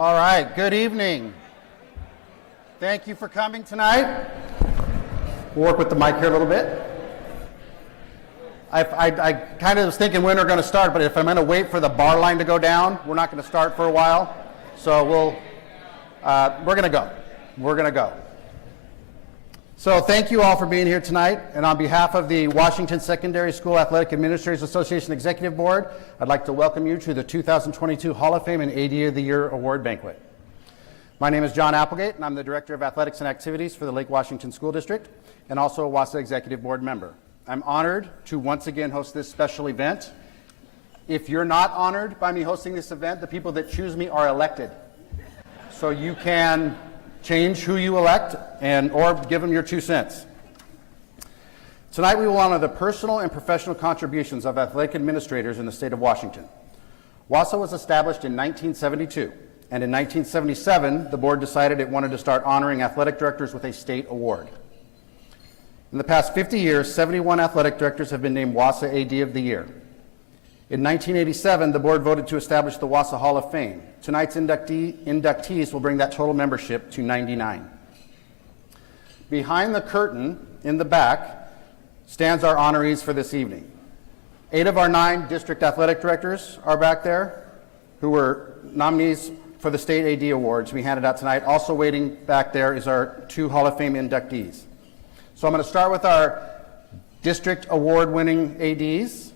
All right, good evening. Thank you for coming tonight. We'll work with the mic here a little bit. I kind of was thinking when we're going to start, but if I'm going to wait for the bar line to go down, we're not going to start for a while. So we're going to go. We're going to go. So thank you all for being here tonight. And on behalf of the Washington Secondary School Athletic Administrators Association Executive Board, I'd like to welcome you to the 2022 Hall of Fame and AD of the Year Award Banquet. My name is John Applegate, and I'm the Director of Athletics and Activities for the Lake Washington School District, and also a WSSAAA Executive Board member. I'm honored to once again host this special event. If you're not honored by me hosting this event, the people that choose me are elected. So you can change who you elect or give them your 2 cents. Tonight we will honor the personal and professional contributions of athletic administrators in the state of Washington. WSSAAA was established in 1972, and in 1977 the board decided it wanted to start honoring athletic directors with a state award. In the past 50 years, 71 athletic directors have been named WSSAAA AD of the Year. In 1987, the board voted to establish the WSSAAA Hall of Fame. Tonight's inductees will bring that total membership to 99. Behind the curtain, in the back, stands our honorees for this evening. 8 of our 9 district athletic directors are back there, who were nominees for the state AD awards we handed out tonight. Also waiting back there is our 2 Hall of Fame inductees. So I'm going to start with our district award-winning ADs.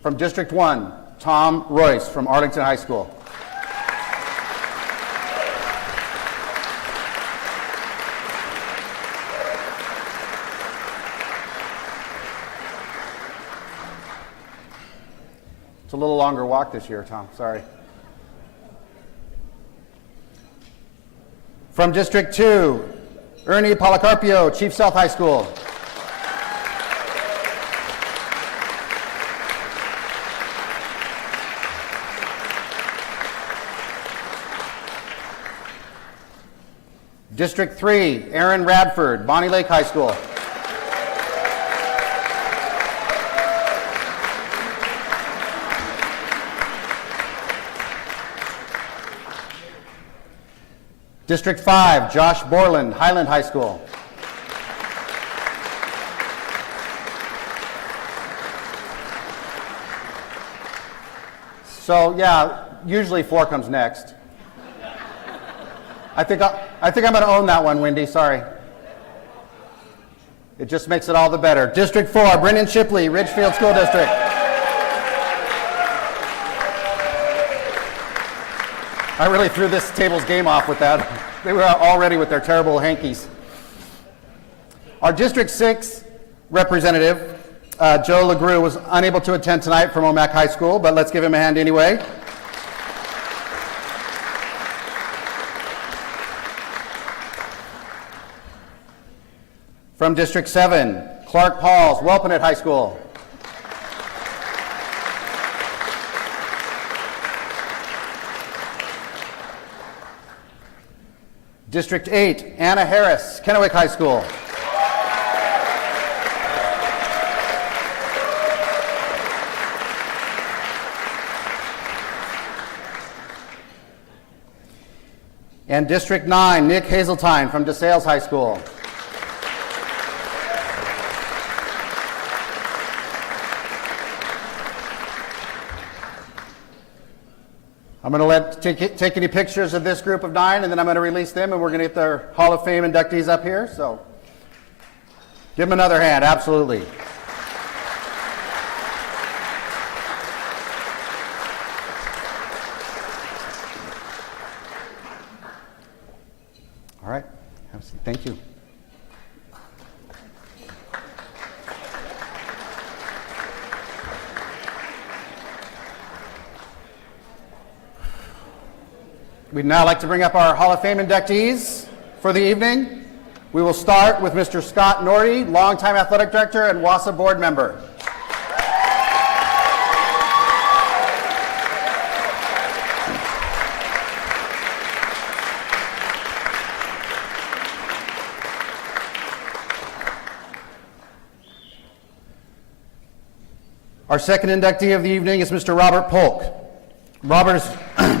From District 1, Tom Royce from Arlington High School. It's a little longer walk this year, Tom, sorry. From District 2, Ernie Policarpio, Chief South High School. District 3, Aaron Radford, Bonnie Lake High School. District 5, Josh Borland, Highland High School. So yeah, usually 4 comes next. I think I'm going to own that one, Wendy. Sorry. It just makes it all the better. District 4, Brendan Shipley, Ridgefield School District. I really threw this table's game off with that. They were all ready with their terrible hankies. Our District 6 representative, Joe LeGroux, was unable to attend tonight from Omak High School, but let's give him a hand anyway. From District 7, Clark Pauls, Welpanet High School. District 8, Anna Harris, Kennewick High School. And District 9, Nick Hazeltine from DeSales High School. I'm going to take any pictures of this group of 9, and then I'm going to release them, and we're going to get their Hall of Fame inductees up here. So give them another hand, absolutely. All right, have a seat. Thank you. We'd now like to bring up our Hall of Fame inductees for the evening. We will start with Mr. Scott Norty, longtime athletic director and WSSAAA board member. Our second inductee of the evening is Mr. Robert Polk. Robert is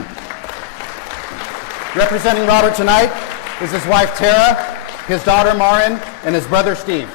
Representing Robert tonight is his wife Tara, his daughter Marin, and his brother Steve.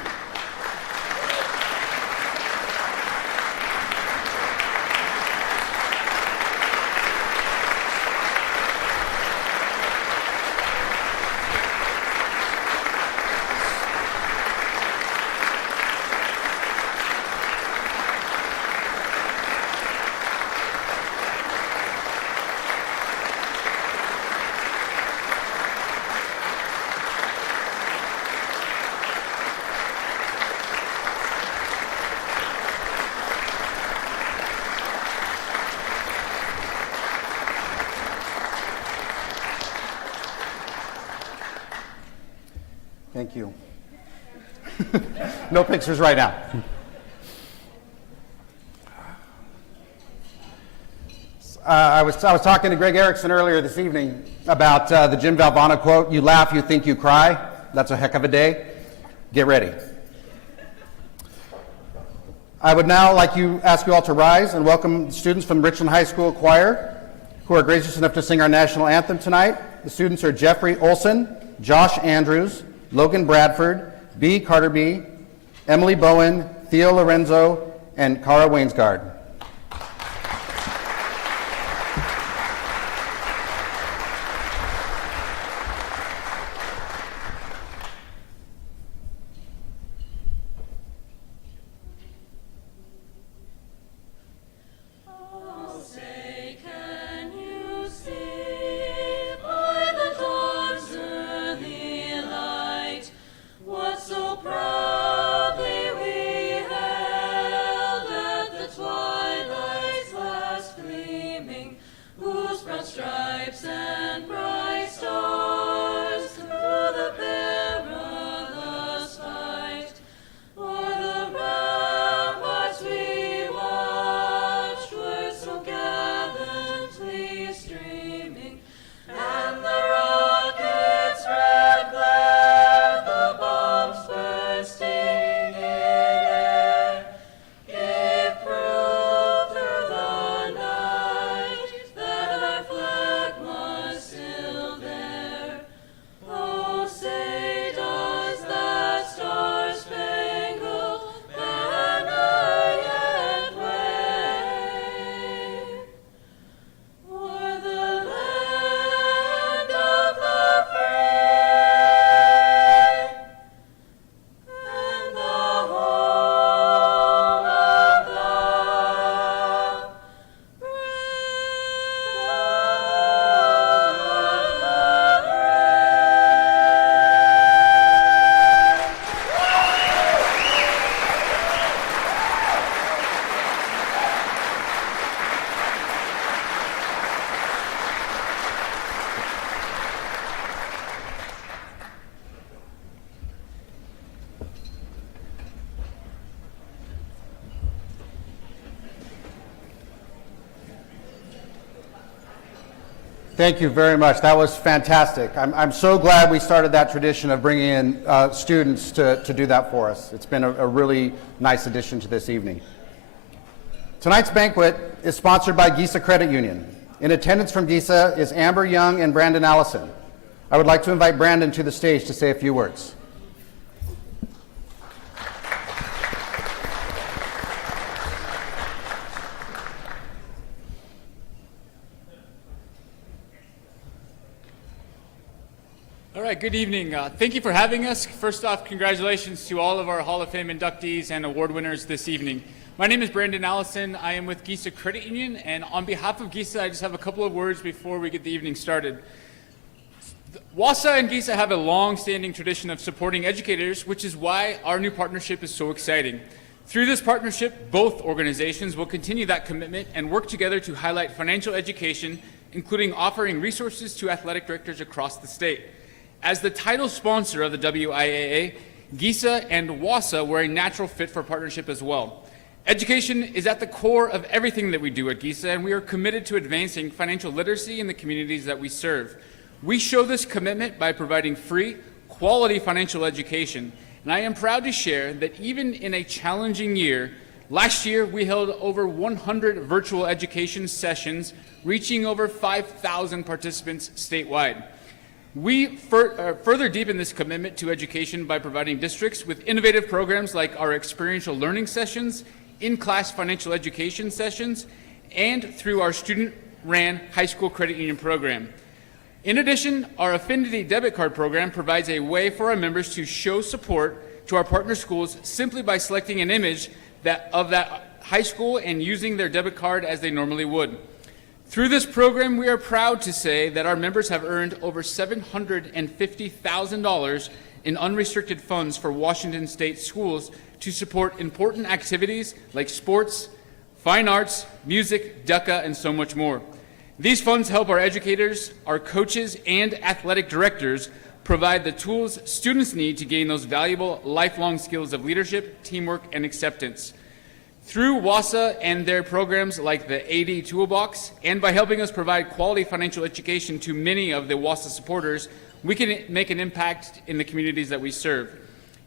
Thank you. No pictures right now. I was talking to Greg Erickson earlier this evening about the Jim Valvano quote, "You laugh, you think, you cry." That's a heck of a day. Get ready. I would now like to ask you all to rise and welcome students from Richland High School Choir who are gracious enough to sing our national anthem tonight. The students are Jeffrey Olson, Josh Andrews, Logan Bradford, B. Carterby, Emily Bowen, Theo Lorenzo, and Cara Wainsgard. Thank you very much. That was fantastic. I'm so glad we started that tradition of bringing in students to do that for us. It's been a really nice addition to this evening. Tonight's banquet is sponsored by GISA Credit Union. In attendance from GISA is Amber Young and Brandon Allison. I would like to invite Brandon to the stage to say a few words. All right, good evening. Thank you for having us. First off, congratulations to all of our Hall of Fame inductees and award winners this evening. My name is Brandon Allison. I am with GISA Credit Union, and on behalf of GISA, I just have a couple of words before we get the evening started. WSSAAA and GISA have a long-standing tradition of supporting educators, which is why our new partnership is so exciting. Through this partnership, both organizations will continue that commitment and work together to highlight financial education, including offering resources to athletic directors across the state. As the title sponsor of the WIAA, GISA and WSSAAA were a natural fit for partnership as well. Education is at the core of everything that we do at GISA, and we are committed to advancing financial literacy in the communities that we serve. We show this commitment by providing free, quality financial education, and I am proud to share that even in a challenging year, Last year, we held over 100 virtual education sessions, reaching over 5,000 participants statewide. We further deepen this commitment to education by providing districts with innovative programs like our experiential learning sessions, in-class financial education sessions, and through our student-ran high school credit union program. In addition, our Affinity debit card program provides a way for our members to show support to our partner schools simply by selecting an image of that high school and using their debit card as they normally would. Through this program, we are proud to say that our members have earned over $750,000 in unrestricted funds for Washington State schools to support important activities like sports, fine arts, music, DECA, and so much more. These funds help our educators, our coaches, and athletic directors provide the tools students need to gain those valuable lifelong skills of leadership, teamwork, and acceptance. Through WSSAAA and their programs like the AD Toolbox, and by helping us provide quality financial education to many of the WSSAAA supporters, we can make an impact in the communities that we serve.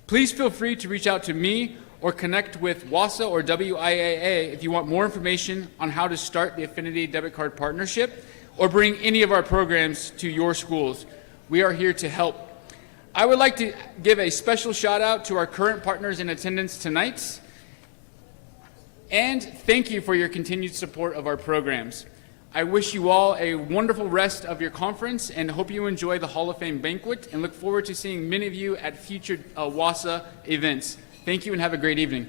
Please feel free to reach out to me or connect with WSSAAA or WIAA if you want more information on how to start the Affinity Debit Card Partnership or bring any of our programs to your schools. We are here to help. I would like to give a special shout out to our current partners in attendance tonight. And thank you for your continued support of our programs. I wish you all a wonderful rest of your conference and hope you enjoy the Hall of Fame banquet and look forward to seeing many of you at future WSSAAA events. Thank you and have a great evening.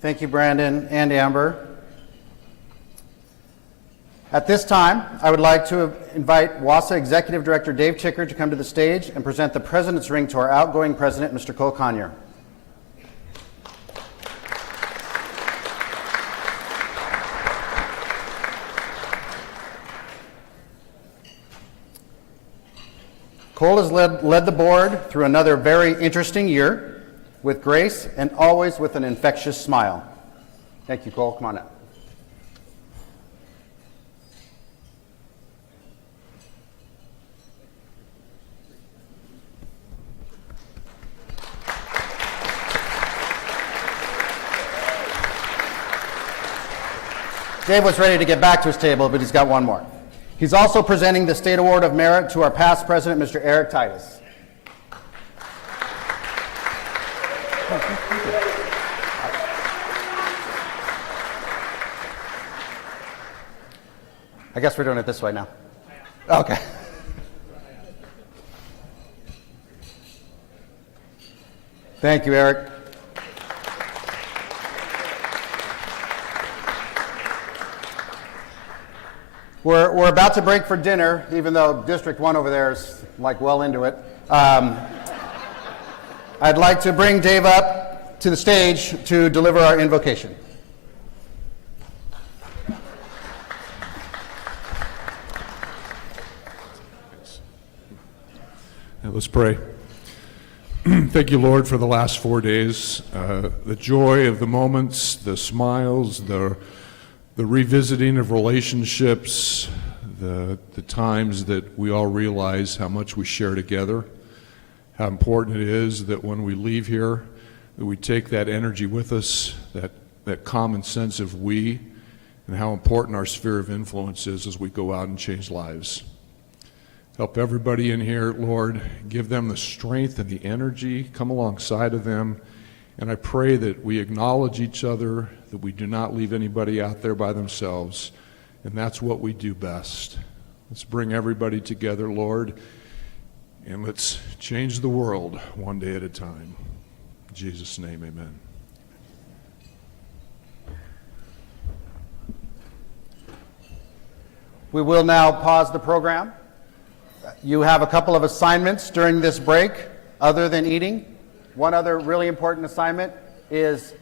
Thank you, Brandon and Amber. At this time, I would like to invite WSSAAA Executive Director Dave Chicker to come to the stage and present the President's Ring to our outgoing President, Mr. Cole Conyer. Cole has led the board through another very interesting year with grace and always with an infectious smile. Thank you, Cole. Come on up. Dave was ready to get back to his table, but he's got one more. He's also presenting the State Award of Merit to our past president, Mr. Eric Titus. I guess we're doing it this way now. Okay. Thank you, Eric. We're about to break for dinner, even though District 1 over there is like well into it. I'd like to bring Dave up to the stage to deliver our invocation. Let's pray. Thank you, Lord, for the last 4 days. The joy of the moments, the smiles, the revisiting of relationships, the times that we all realize how much we share together, how important it is that when we leave here, that we take that energy with us, that common sense of we, and how important our sphere of influence is as we go out and change lives. Help everybody in here, Lord. Give them the strength and the energy. Come alongside of them. And I pray that we acknowledge each other, that we do not leave anybody out there by themselves. And that's what we do best. Let's bring everybody together, Lord, and let's change the world one day at a time. In Jesus' name, amen. We will now pause the program. You have a couple of assignments during this break other than eating. One other really important assignment is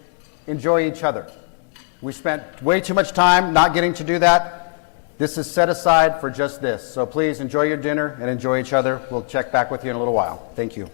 enjoy each other. We spent way too much time not getting to do that. This is set aside for just this. So please enjoy your dinner and enjoy each other. We'll check back with you in a little while. Thank you.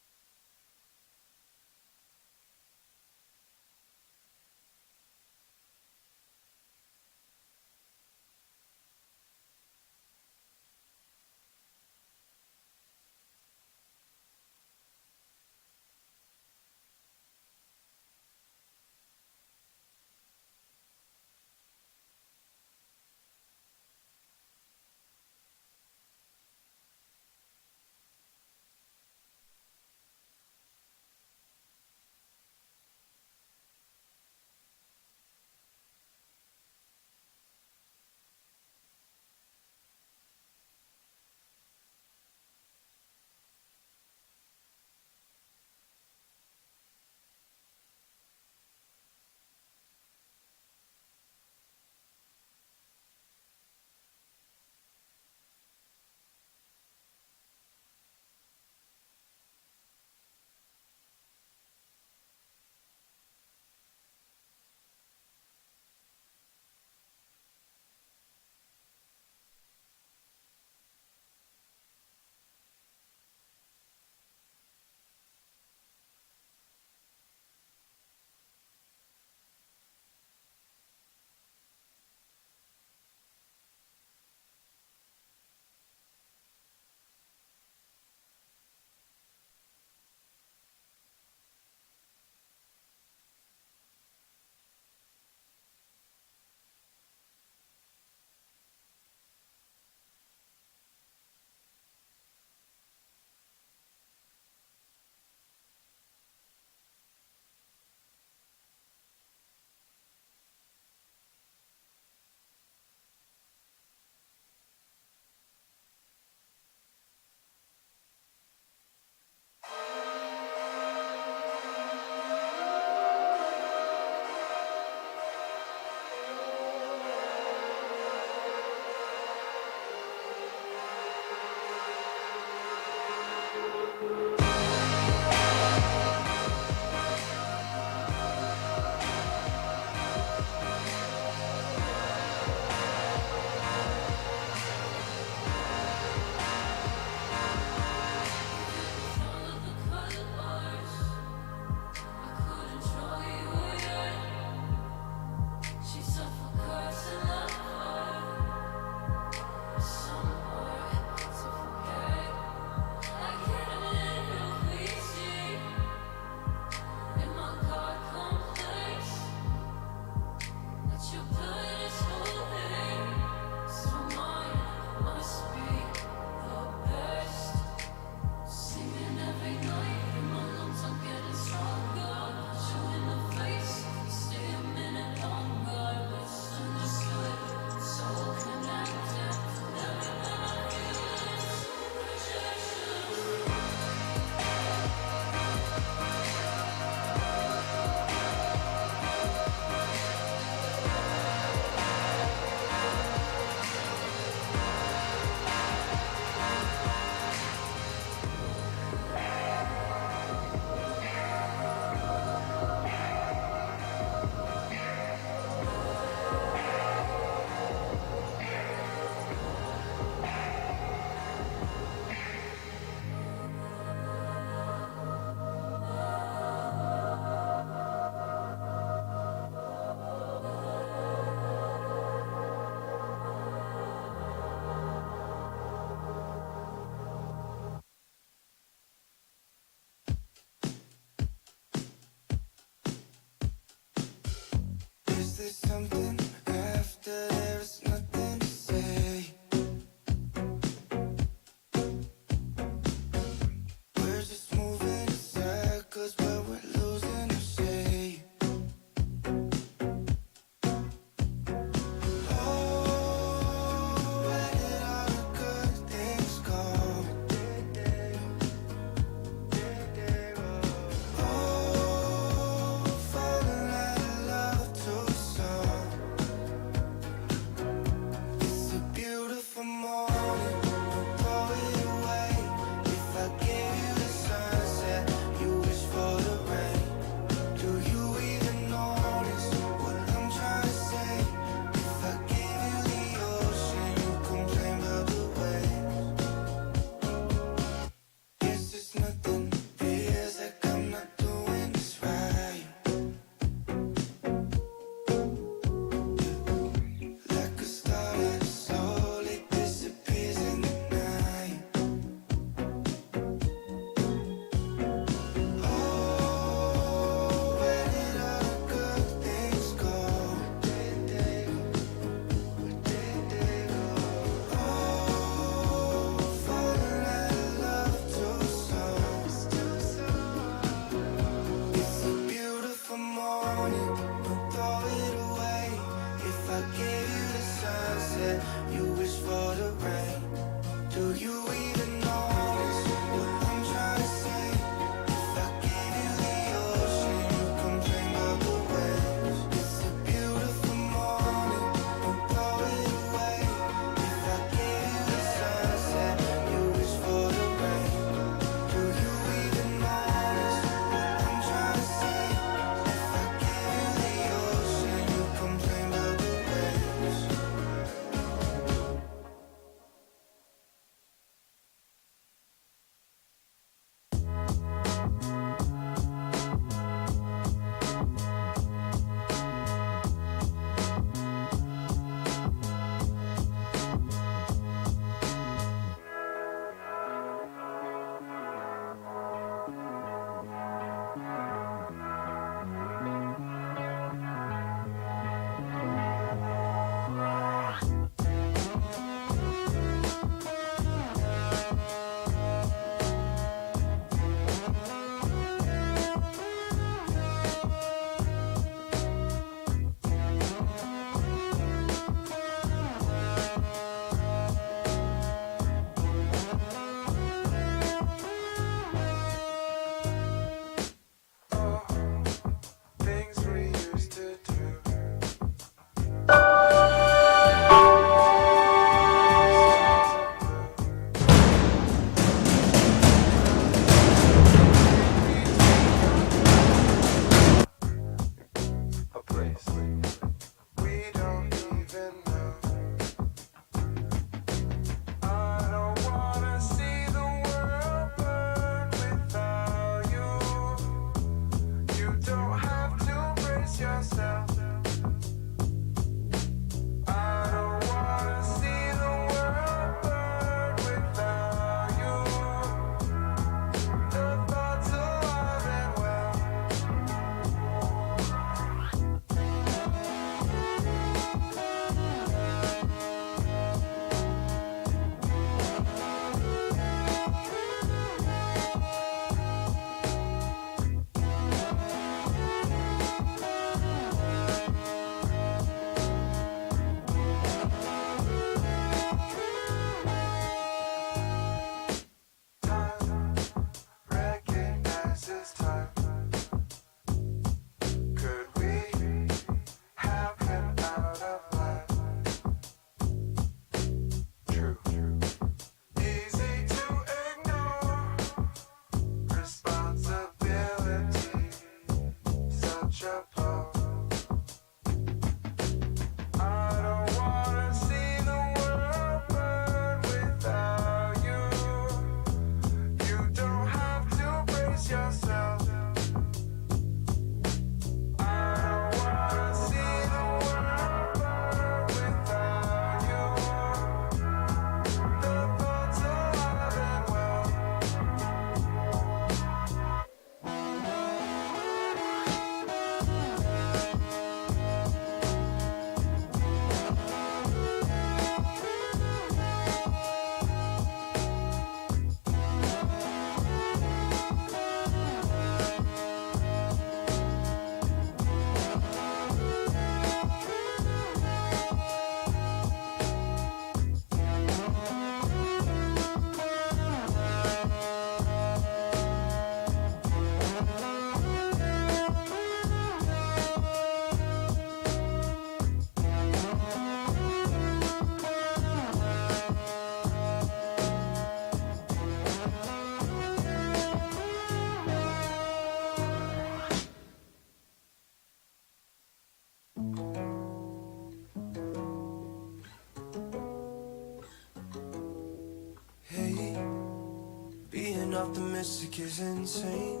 optimistic is insane.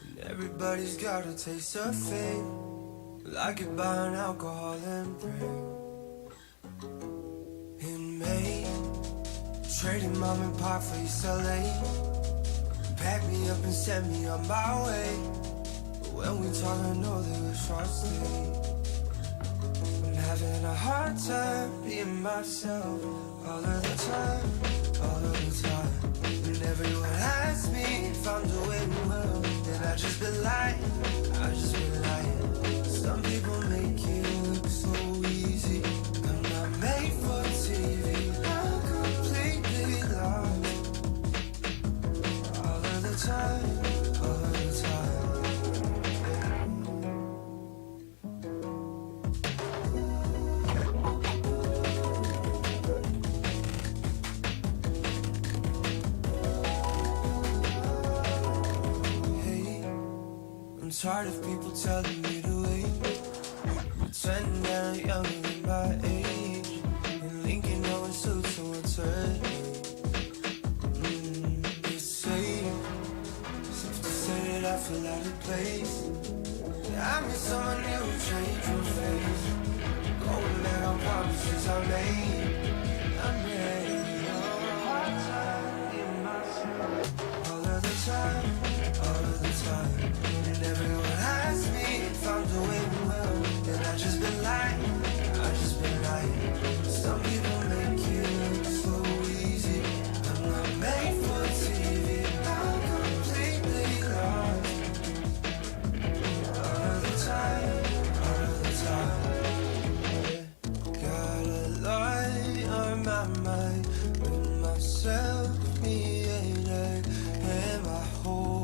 And everybody's got a taste of fame. Well, I get by on alcohol and pray. In May, trading mom and pop for East LA. Pack me up and send me on my way. But when we talk, I know they were short stay. I'm having a hard time being myself all of the time, all of the time. And everyone asks me if I'm doing well, then I just been lying, I just been lying. Some people make it look so easy. I'm not made for TV, I'm completely lost. All of the time, all of the time. I'm tired of people telling me to wait, pretending that I'm younger than my age, and linking up in suits so uncertain. It's safe to say that I feel out of place. Yeah, I miss someone new, change your face. Going back on promises I made. I'm ready. Hard time in myself. All of the time, all of the time. And everyone asks me if I'm doing well, and I just been lying, I just been lying. Some people make it look so easy. I'm not made for TV, I'm completely lost. All of the time, all of the time. Got a lot on my mind, with myself, me and my whole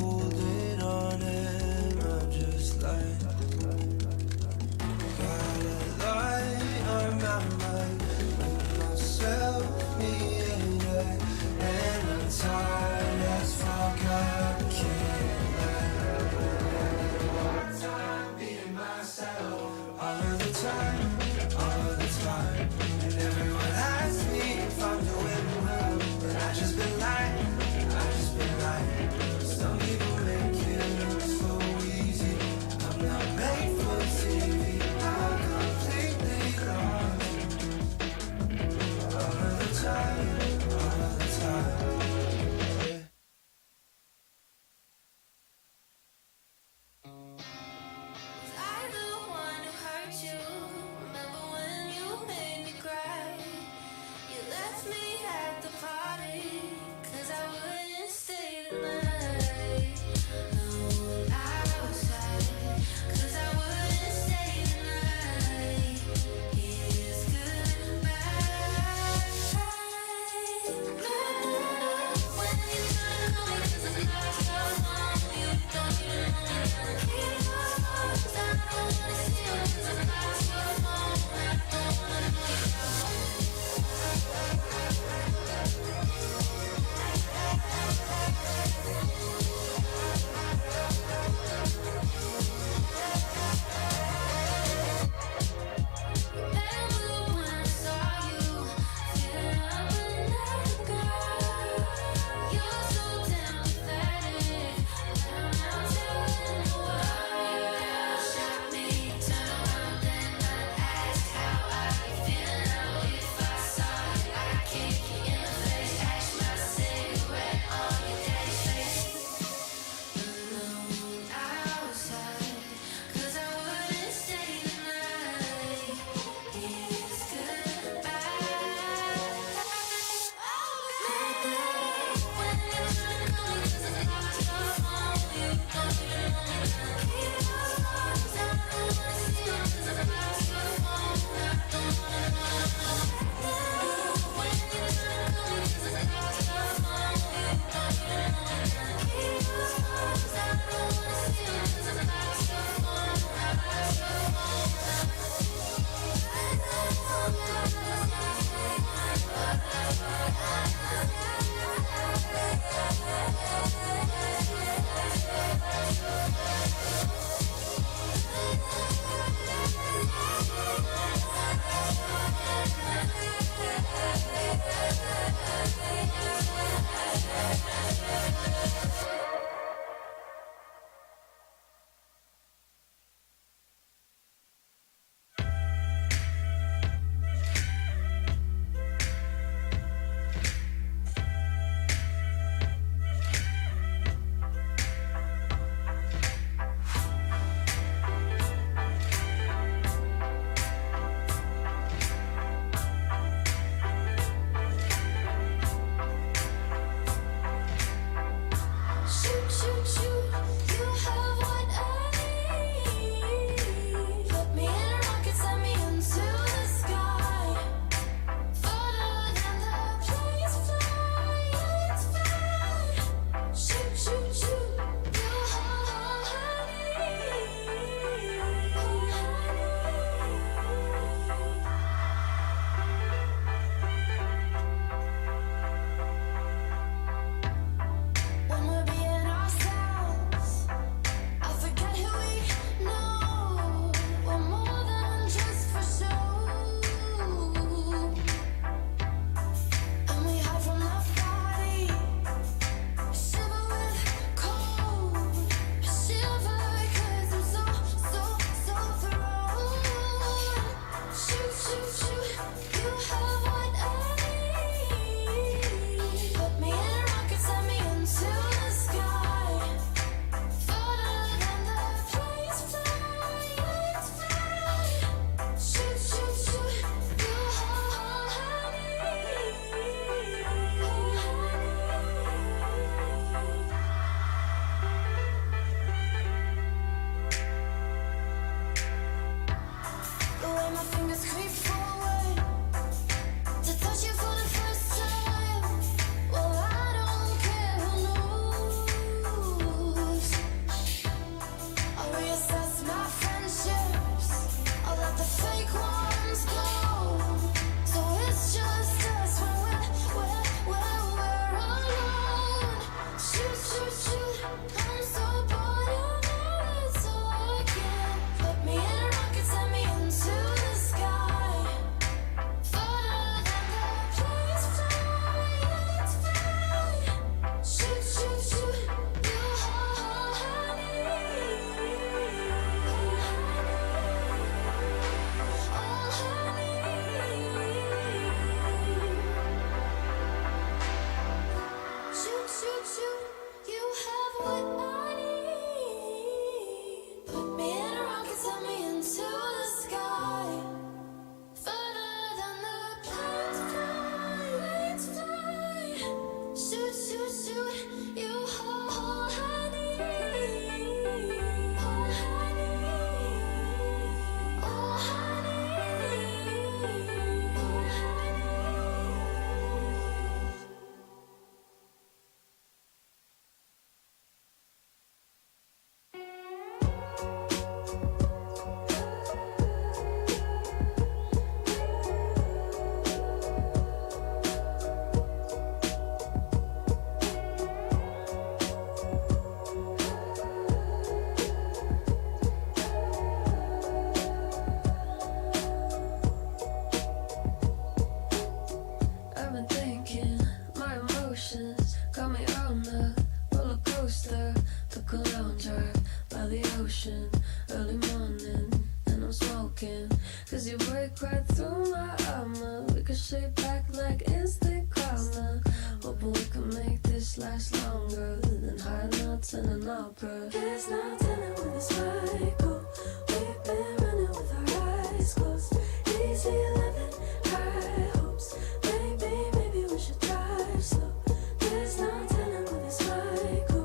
ocean, early morning, and I'm smoking. Cause you break right through my armor. We could shape back like instant karma. Hoping we can make this last longer than high notes in an opera. There's no telling where this might go. We've been running with our eyes closed. Easy living, high hopes. Maybe we should drive slow. There's no telling where this might go.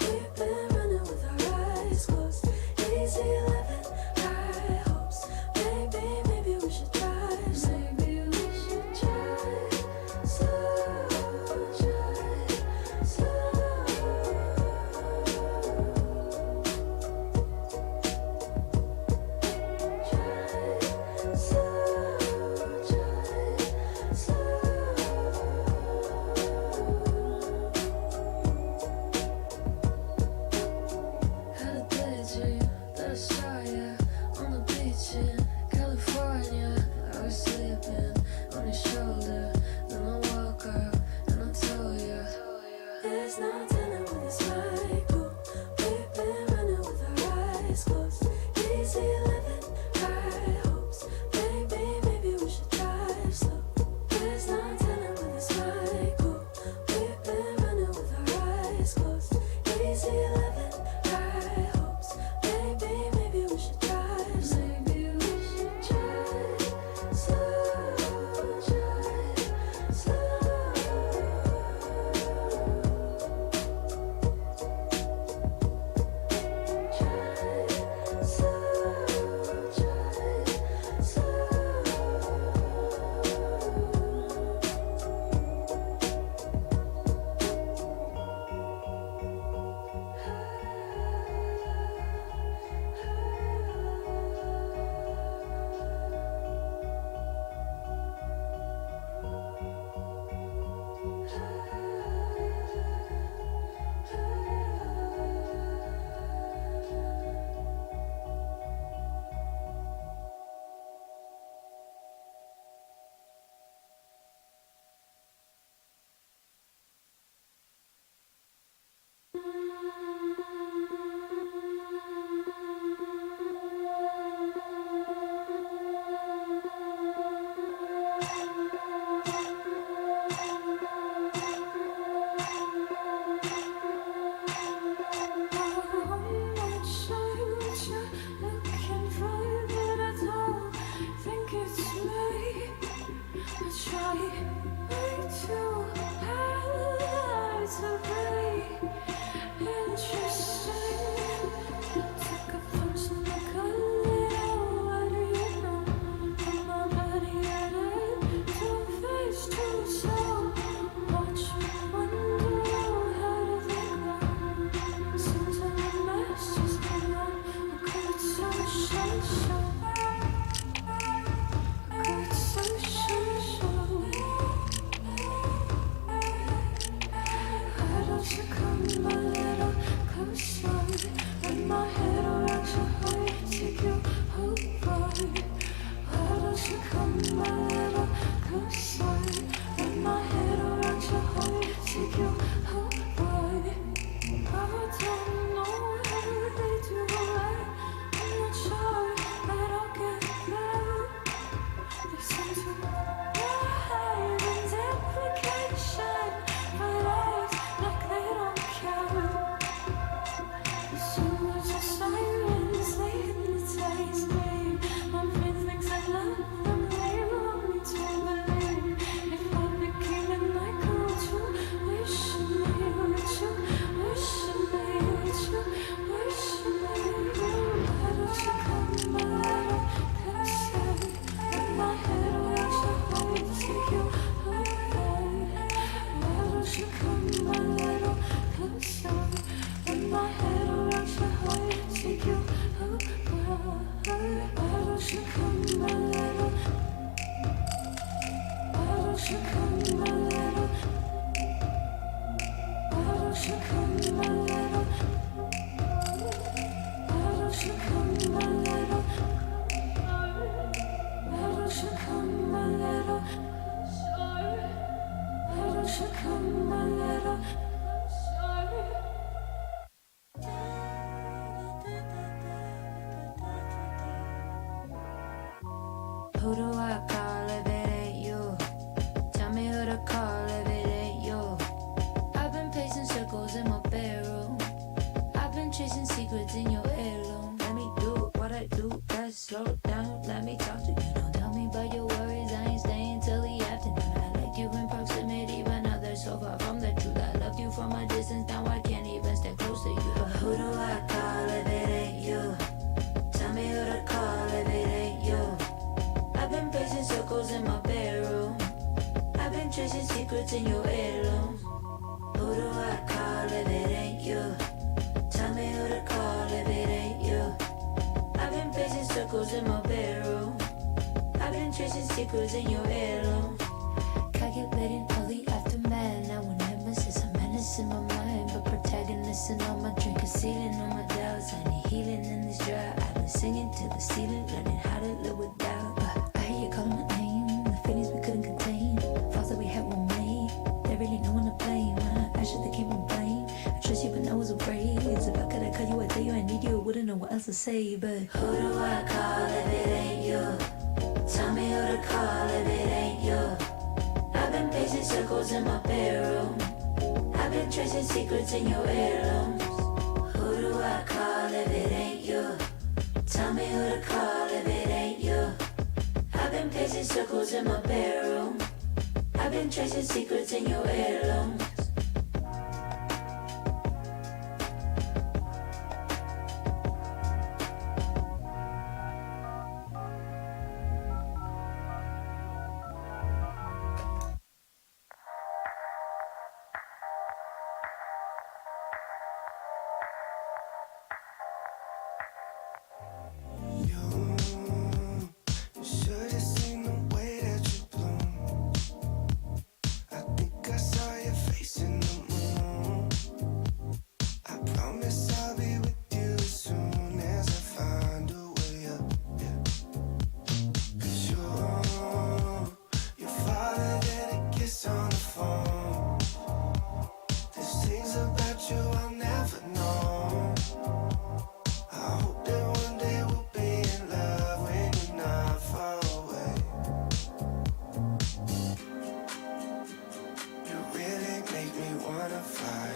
We've been running with our eyes closed. Easy living, high hopes. Maybe we should drive slow. Maybe we should drive slow, drive slow. Drive slow, drive slow. Had a daydream that I shot who do I call if it ain't you? Tell me who to call if it ain't you. I've been pacing circles in my bedroom. I've been chasing secrets in your heirloom. Let me do what I do best. Slow down, let me talk to you. Don't tell me about your worries. I ain't staying till the afternoon. I like you in proximity, but now they're so far from the truth. I loved you from a distance, now I can't even stay close to you. But who do I call if it ain't you? Tell me who to call if it ain't you. I've been pacing circles in my bedroom. I've been chasing secrets in your heirloom. Who do I call if it ain't you? Tell me who to call if it ain't you. I've been pacing circles in my bedroom. I've been chasing secrets in your heirloom. Calculating all the aftermath. Now when nemesis, a menace in my mind, but protagonist in all my drink, a ceiling on my doubts. I need healing in this drought. I've been singing to the ceiling, learning how to live with doubt. But I hear you calling my name, the feelings we couldn't contain, flaws that we had were made. There really no one to blame. Ashes that came from blame. I trust you, but I was afraid. If I could, I call you, I tell you I need you. I wouldn't know what else to say. But who do I call if it ain't you? Tell me who to call if it ain't you. I've been pacing circles in my bedroom. I've been tracing secrets in your heirlooms. Who do I call if it ain't you? Tell me who to call if it ain't you. I've been pacing circles in my bedroom. I've been tracing secrets in your heirlooms. You should have seen the way that you bloom. I think I saw your face in the moon. I promise I'll be with you as soon as I find a way up. Yeah. 'Cause you're farther than a kiss on the phone. There's things about you I'll never know. I hope that one day we'll be in love when you're not far away. You really make me wanna fly.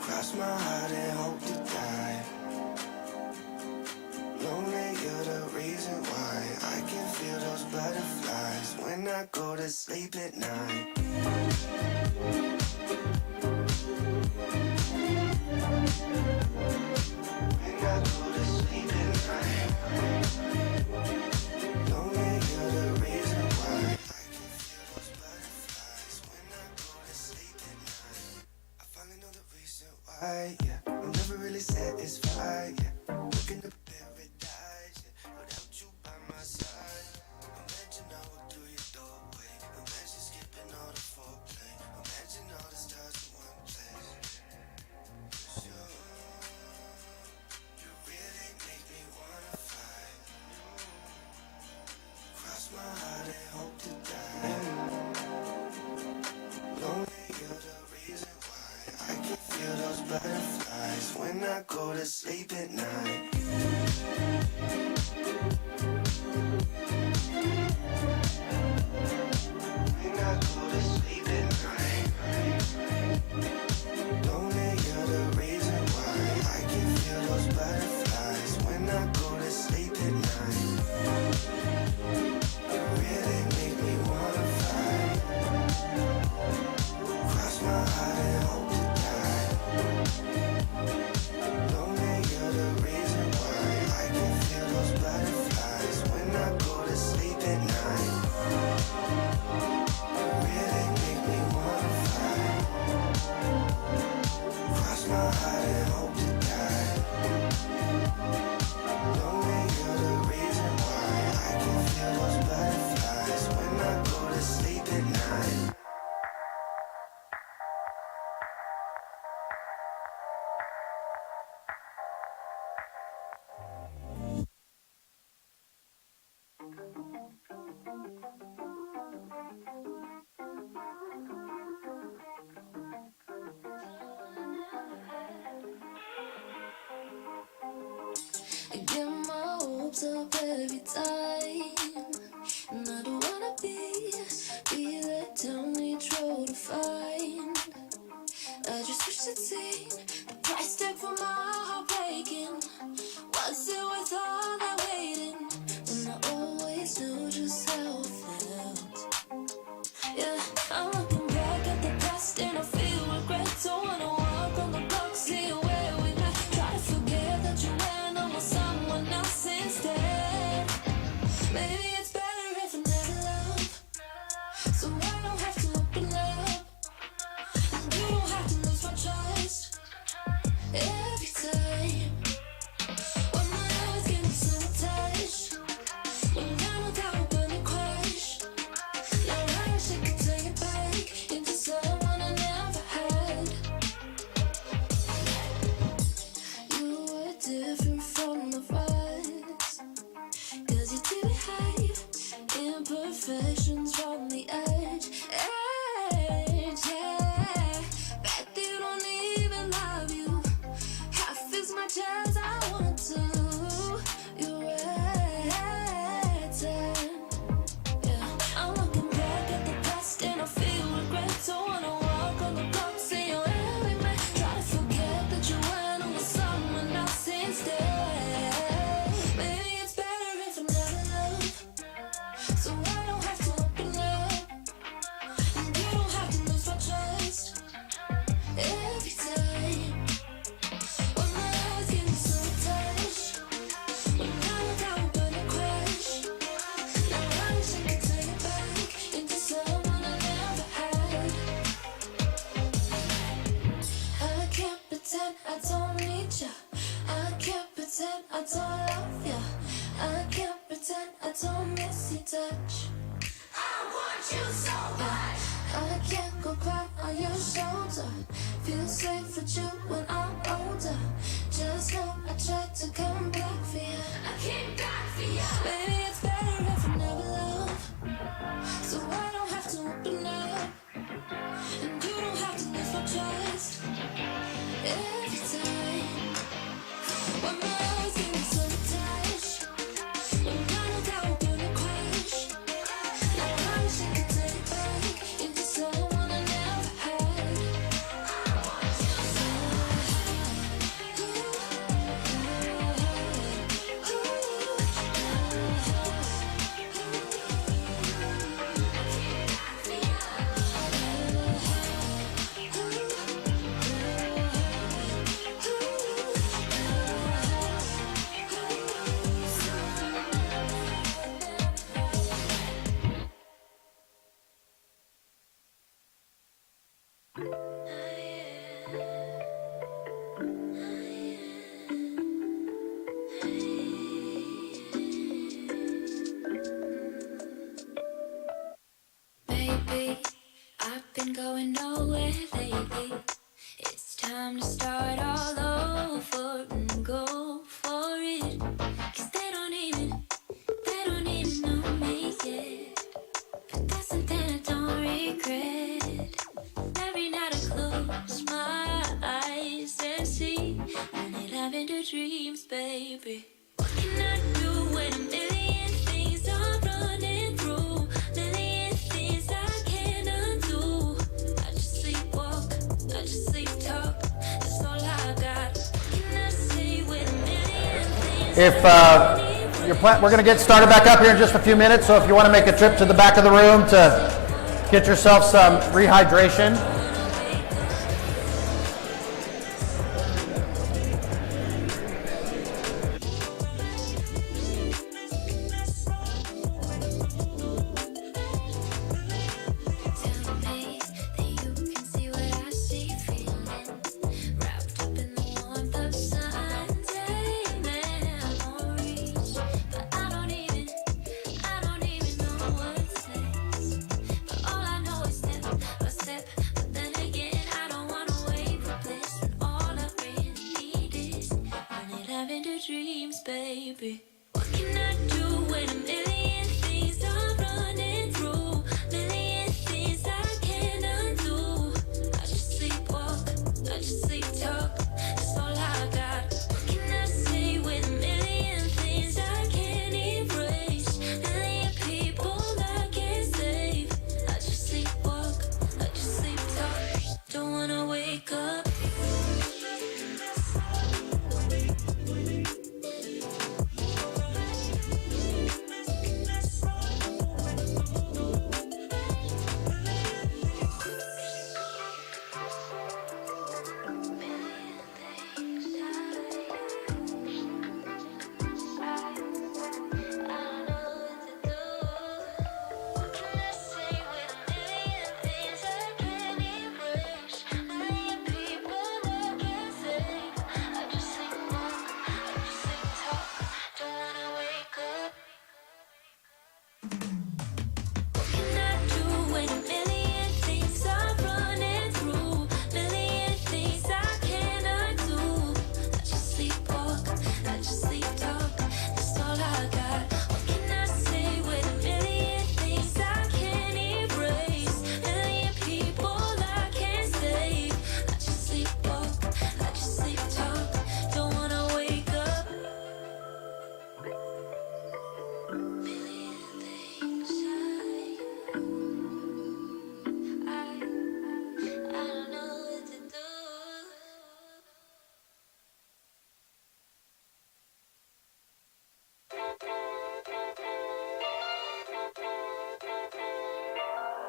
Cross my heart and hope to die. Lonely, you're the reason why I can feel those butterflies when I go to sleep at night. When I go to sleep at night. Lonely, you're the reason why I can feel those butterflies when I go to sleep at night. I finally know the reason why, yeah. I'm never really satisfied, yeah. Looking to paradise, yeah. Without you by my side. Imagine I walk through your doorway. Imagine skipping all the foreplay. Imagine all the stars in one place. 'Cause you really make me wanna fly. Cross my heart and hope to die. Lonely, you're the reason why I can feel those butterflies when I go to sleep at night. When I go to sleep at night. Lonely, you're the reason why I can feel those butterflies when I go to sleep at night. You really make me wanna fly. Cross my heart and hope to die. Lonely, you're the reason why I can feel those butterflies when I go to sleep at night. You really make me wanna fly. Cross my heart and hope to die. Lonely, you're the reason why I can feel those butterflies when I go to sleep at night. I get my hopes up every time much as I want to. You're waiting. Yeah, I'm looking back at the past and I feel regret. Don't wanna walk on the block, say you're every man. Try to forget that you went on with someone else instead. Maybe it's better if I never love, so I don't have to open up, and you don't have to lose my trust every time. When my eyes get so attached, when I look out, we're gonna crash. Now I wish I could take it back into someone I never had. I can't pretend I don't need ya. I can't pretend I don't love ya. I can't pretend I don't miss your touch. I want you so bad. I can't go cry on your shoulder. Feel safe with you when I'm older. Just know I tried to come back for you. I came back for you. Baby, it's better if I never love, so I don't have to open up, and you don't have to lose my trust every time. When my eyes get so attached, when I look out, we're gonna crash. Now I wish I could take it back into someone I never had. I want you so Baby, I've been going nowhere lately. It's time to start all over and go for it. 'Cause they don't even know me yet. But that's something I don't regret. Every night I close my eyes and see only lavender dreams, baby. What can I do when a million things are running through? Million things I can't undo. I just sleepwalk, I just sleep talk. That's all I got. What can I say when a million things If we're going to get started back up here in just a few minutes, so if you want to make a trip to the back of the room to get yourself some rehydration. tell me that you can see what I see, feeling wrapped up in the warmth of Sunday memories. But I don't even know what's next. But all I know is step by step. But then again, I don't wanna wait for bliss when all I really need is only lavender dreams, baby. What can I do when a million things are running through? Million things I can't undo. I just sleepwalk, I just sleep talk. That's all I got. What can I say with a million things I can't erase? Million people I can't save. I just sleepwalk, I just sleep talk. Don't wanna wake up.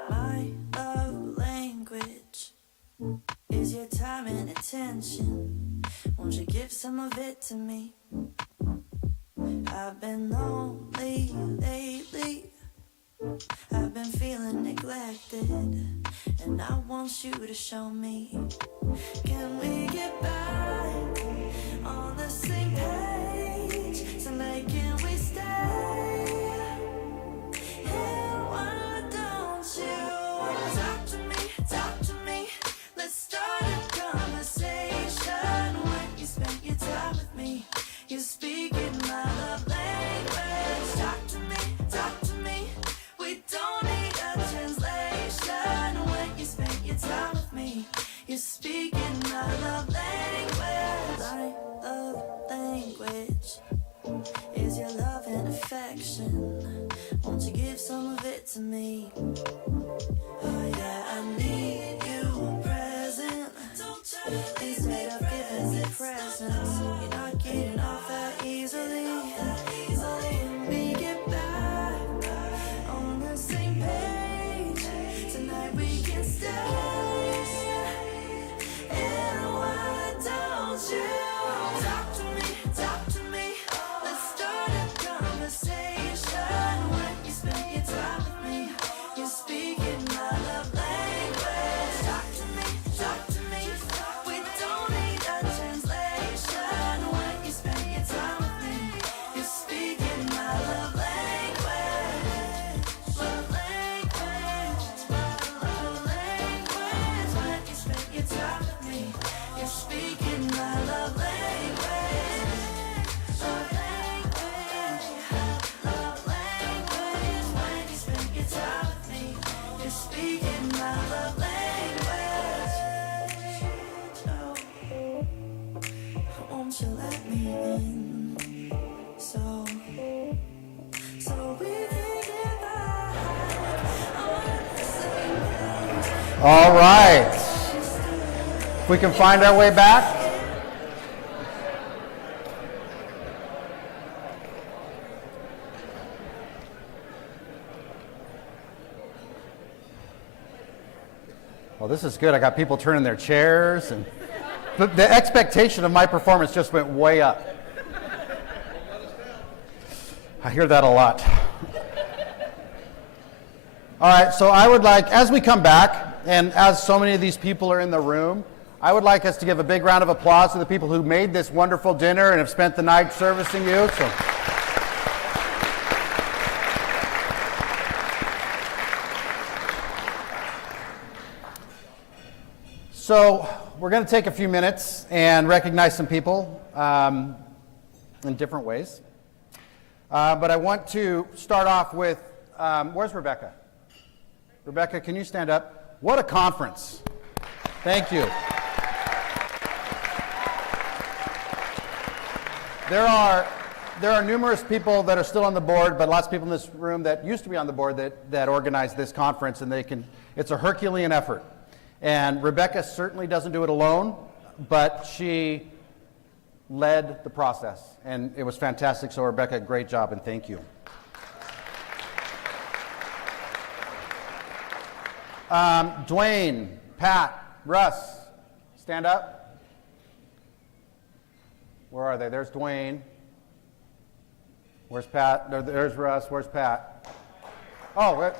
My love language is your time and attention. Won't you give some of it to me? I've been lonely lately. I've been feeling neglected, and I want you to show me. Can we get back on the same page? Tonight, can we stay? And why don't you talk to me? Let's start a conversation. When you spend your time with me, you're speaking my love language. Talk to me. We don't need a translation. When you spend your time with me, you're speaking my love language. My love language is your love and affection. Won't you give some of it to me? Oh yeah, I need you present. Instead of giving me presents, you're not getting off that easily. Can we get back on the same page? Tonight we can stay. And why don't you talk to me? Let's start a conversation. When you spend your time with me, you're speaking my love language. Talk to me. We don't need a translation. When you spend your time with me, you're speaking my love language. Love language. Love language. When you spend your time with me, you're speaking my love language. Love language. Love language. When you spend your time with me, you're speaking my love language. Oh, won't you let me in? So we can get back on the same page. All right. If we can find our way back. Well, this is good. I got people turning their chairs, and the expectation of my performance just went way up. I hear that a lot. All right, so I would like, as we come back, and as so many of these people are in the room, I would like us to give a big round of applause to the people who made this wonderful dinner and have spent the night servicing you. So we're going to take a few minutes and recognize some people in different ways. But I want to start off with, where's Rebecca? Rebecca, can you stand up? What a conference. Thank you. There are numerous people that are still on the board, but lots of people in this room that used to be on the board that organized this conference, and it's a Herculean effort. And Rebecca certainly doesn't do it alone, but she led the process, and it was fantastic. So Rebecca, great job, and thank you. Dwayne, Pat, Russ, stand up. Where are they? There's Dwayne. Where's Pat? There's Russ. Where's Pat? Oh,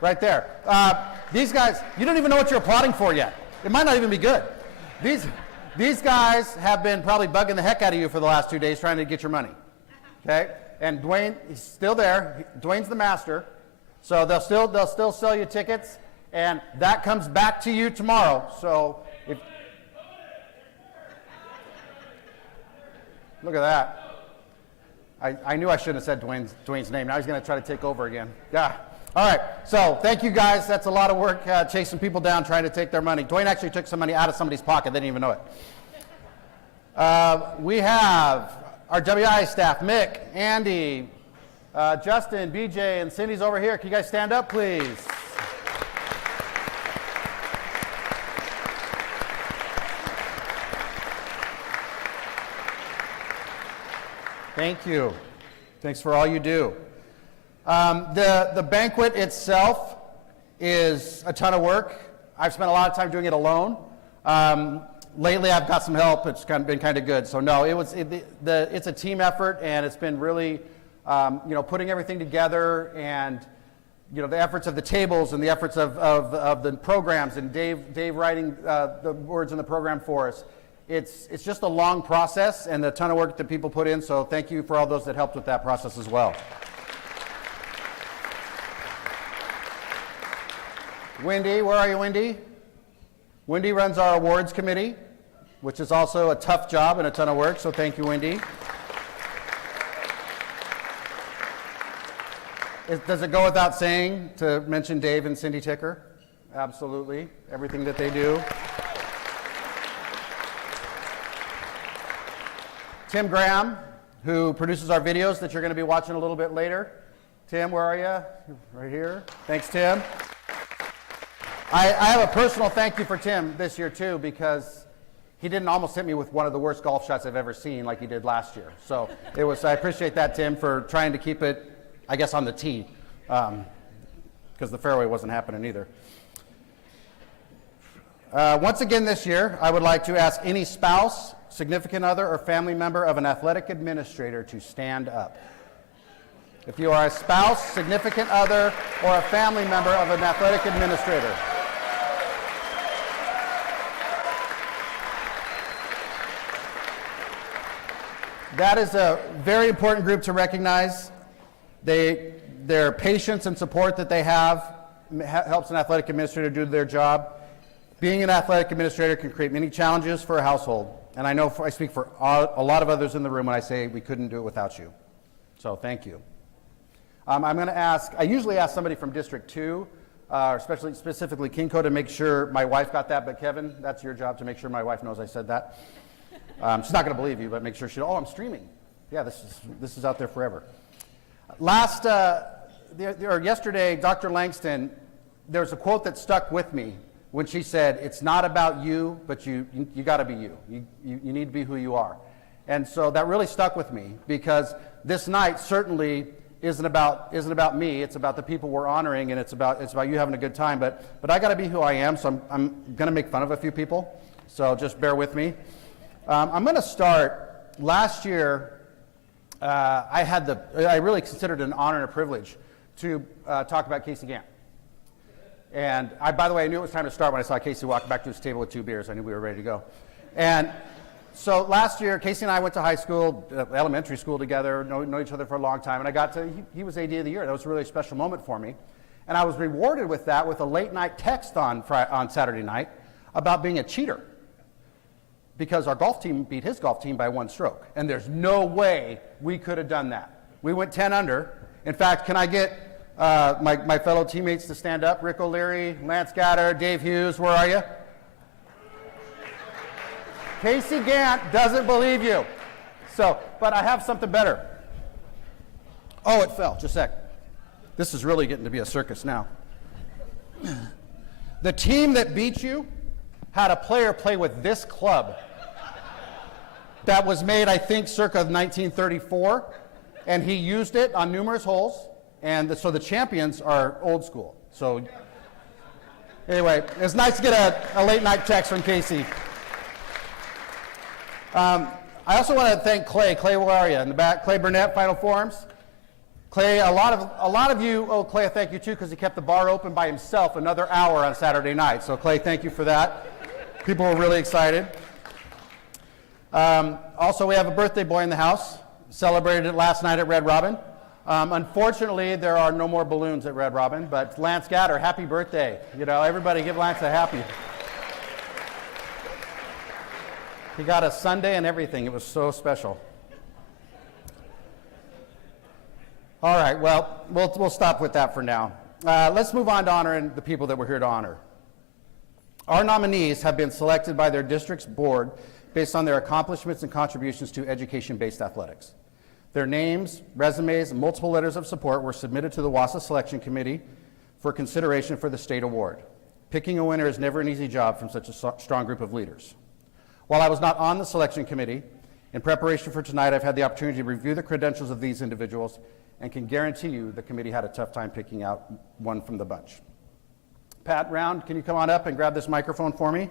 right there. These guys, you don't even know what you're applauding for yet. It might not even be good. These guys have been probably bugging the heck out of you for the last 2 days trying to get your money. Okay? And Dwayne, he's still there. Dwayne's the master. So they'll still sell you tickets, and that comes back to you tomorrow. So look at that. I knew I shouldn't have said Dwayne's name. Now he's going to try to take over again. Yeah. All right. So thank you, guys. That's a lot of work chasing people down, trying to take their money. Dwayne actually took some money out of somebody's pocket. They didn't even know it. We have our WI staff, Mick, Andy, Justin, BJ, and Cindy's over here. Can you guys stand up, please? Thank you. Thanks for all you do. The banquet itself is a ton of work. I've spent a lot of time doing it alone. Lately, I've got some help. It's been kind of good. So no, it's a team effort, and it's been really, putting everything together, and the efforts of the tables and the efforts of the programs, and Dave writing the words in the program for us. It's just a long process and a ton of work that people put in. So thank you for all those that helped with that process as well. Wendy, where are you, Wendy? Wendy runs our awards committee, which is also a tough job and a ton of work, so thank you, Wendy. Does it go without saying to mention Dave and Cindy Ticker? Absolutely, everything that they do. Tim Graham, who produces our videos that you're going to be watching a little bit later. Tim, where are you? Right here. Thanks, Tim. I have a personal thank you for Tim this year, too, because he didn't almost hit me with one of the worst golf shots I've ever seen like he did last year. So I appreciate that, Tim, for trying to keep it, I guess, on the tee, because the fairway wasn't happening either. Once again this year, I would like to ask any spouse, significant other, or family member of an athletic administrator to stand up. If you are a spouse, significant other, or a family member of an athletic administrator. That is a very important group to recognize. Their patience and support that they have helps an athletic administrator do their job. Being an athletic administrator can create many challenges for a household, and I know I speak for a lot of others in the room when I say we couldn't do it without you. So thank you. I'm going to ask, I usually ask somebody from District 2, specifically Kinko, to make sure my wife got that, but Kevin, that's your job to make sure my wife knows I said that. She's not going to believe you, but make sure she, I'm streaming. Yeah, this is out there forever. Yesterday, Dr. Langston, there was a quote that stuck with me when she said, "It's not about you, but you got to be you. You need to be who you are." And so that really stuck with me, because this night certainly isn't about me. It's about the people we're honoring, and it's about you having a good time. But I got to be who I am, so I'm going to make fun of a few people. So just bear with me. I'm going to start. Last year, I really considered it an honor and a privilege to talk about Casey Gant. And by the way, I knew it was time to start when I saw Casey walk back to his table with 2 beers. I knew we were ready to go. And so last year, Casey and I went to high school, elementary school together, know each other for a long time. And he was AD of the year. That was a really special moment for me. And I was rewarded with that with a late night text on Saturday night about being a cheater, because our golf team beat his golf team by 1 stroke. And there's no way we could have done that. We went 10 under. In fact, can I get my fellow teammates to stand up? Rick O'Leary, Lance Gatter, Dave Hughes, where are you? Casey Gant doesn't believe you. But I have something better. Oh, it fell. Just a sec. This is really getting to be a circus now. The team that beat you had a player play with this club that was made, I think, circa 1934, and he used it on numerous holes, and so the champions are old school. So anyway, it's nice to get a late night text from Casey. I also want to thank Clay. Clay, where are you? In the back. Clay Burnett, Final Forms. Clay, a lot of you owe Clay a thank you too, because he kept the bar open by himself another hour on Saturday night. So Clay, thank you for that. People were really excited. Also, we have a birthday boy in the house. Celebrated it last night at Red Robin. Unfortunately, there are no more balloons at Red Robin, but Lance Gatter, happy birthday. Everybody give Lance a happy. He got a sundae and everything. It was so special. All right, well, we'll stop with that for now. Let's move on to honoring the people that we're here to honor. Our nominees have been selected by their district's board based on their accomplishments and contributions to education-based athletics. Their names, resumes, and multiple letters of support were submitted to the WSSAAA Selection Committee for consideration for the state award. Picking a winner is never an easy job from such a strong group of leaders. While I was not on the selection committee, in preparation for tonight, I've had the opportunity to review the credentials of these individuals and can guarantee you the committee had a tough time picking out one from the bunch. Pat round. Can you come on up and grab this microphone for me?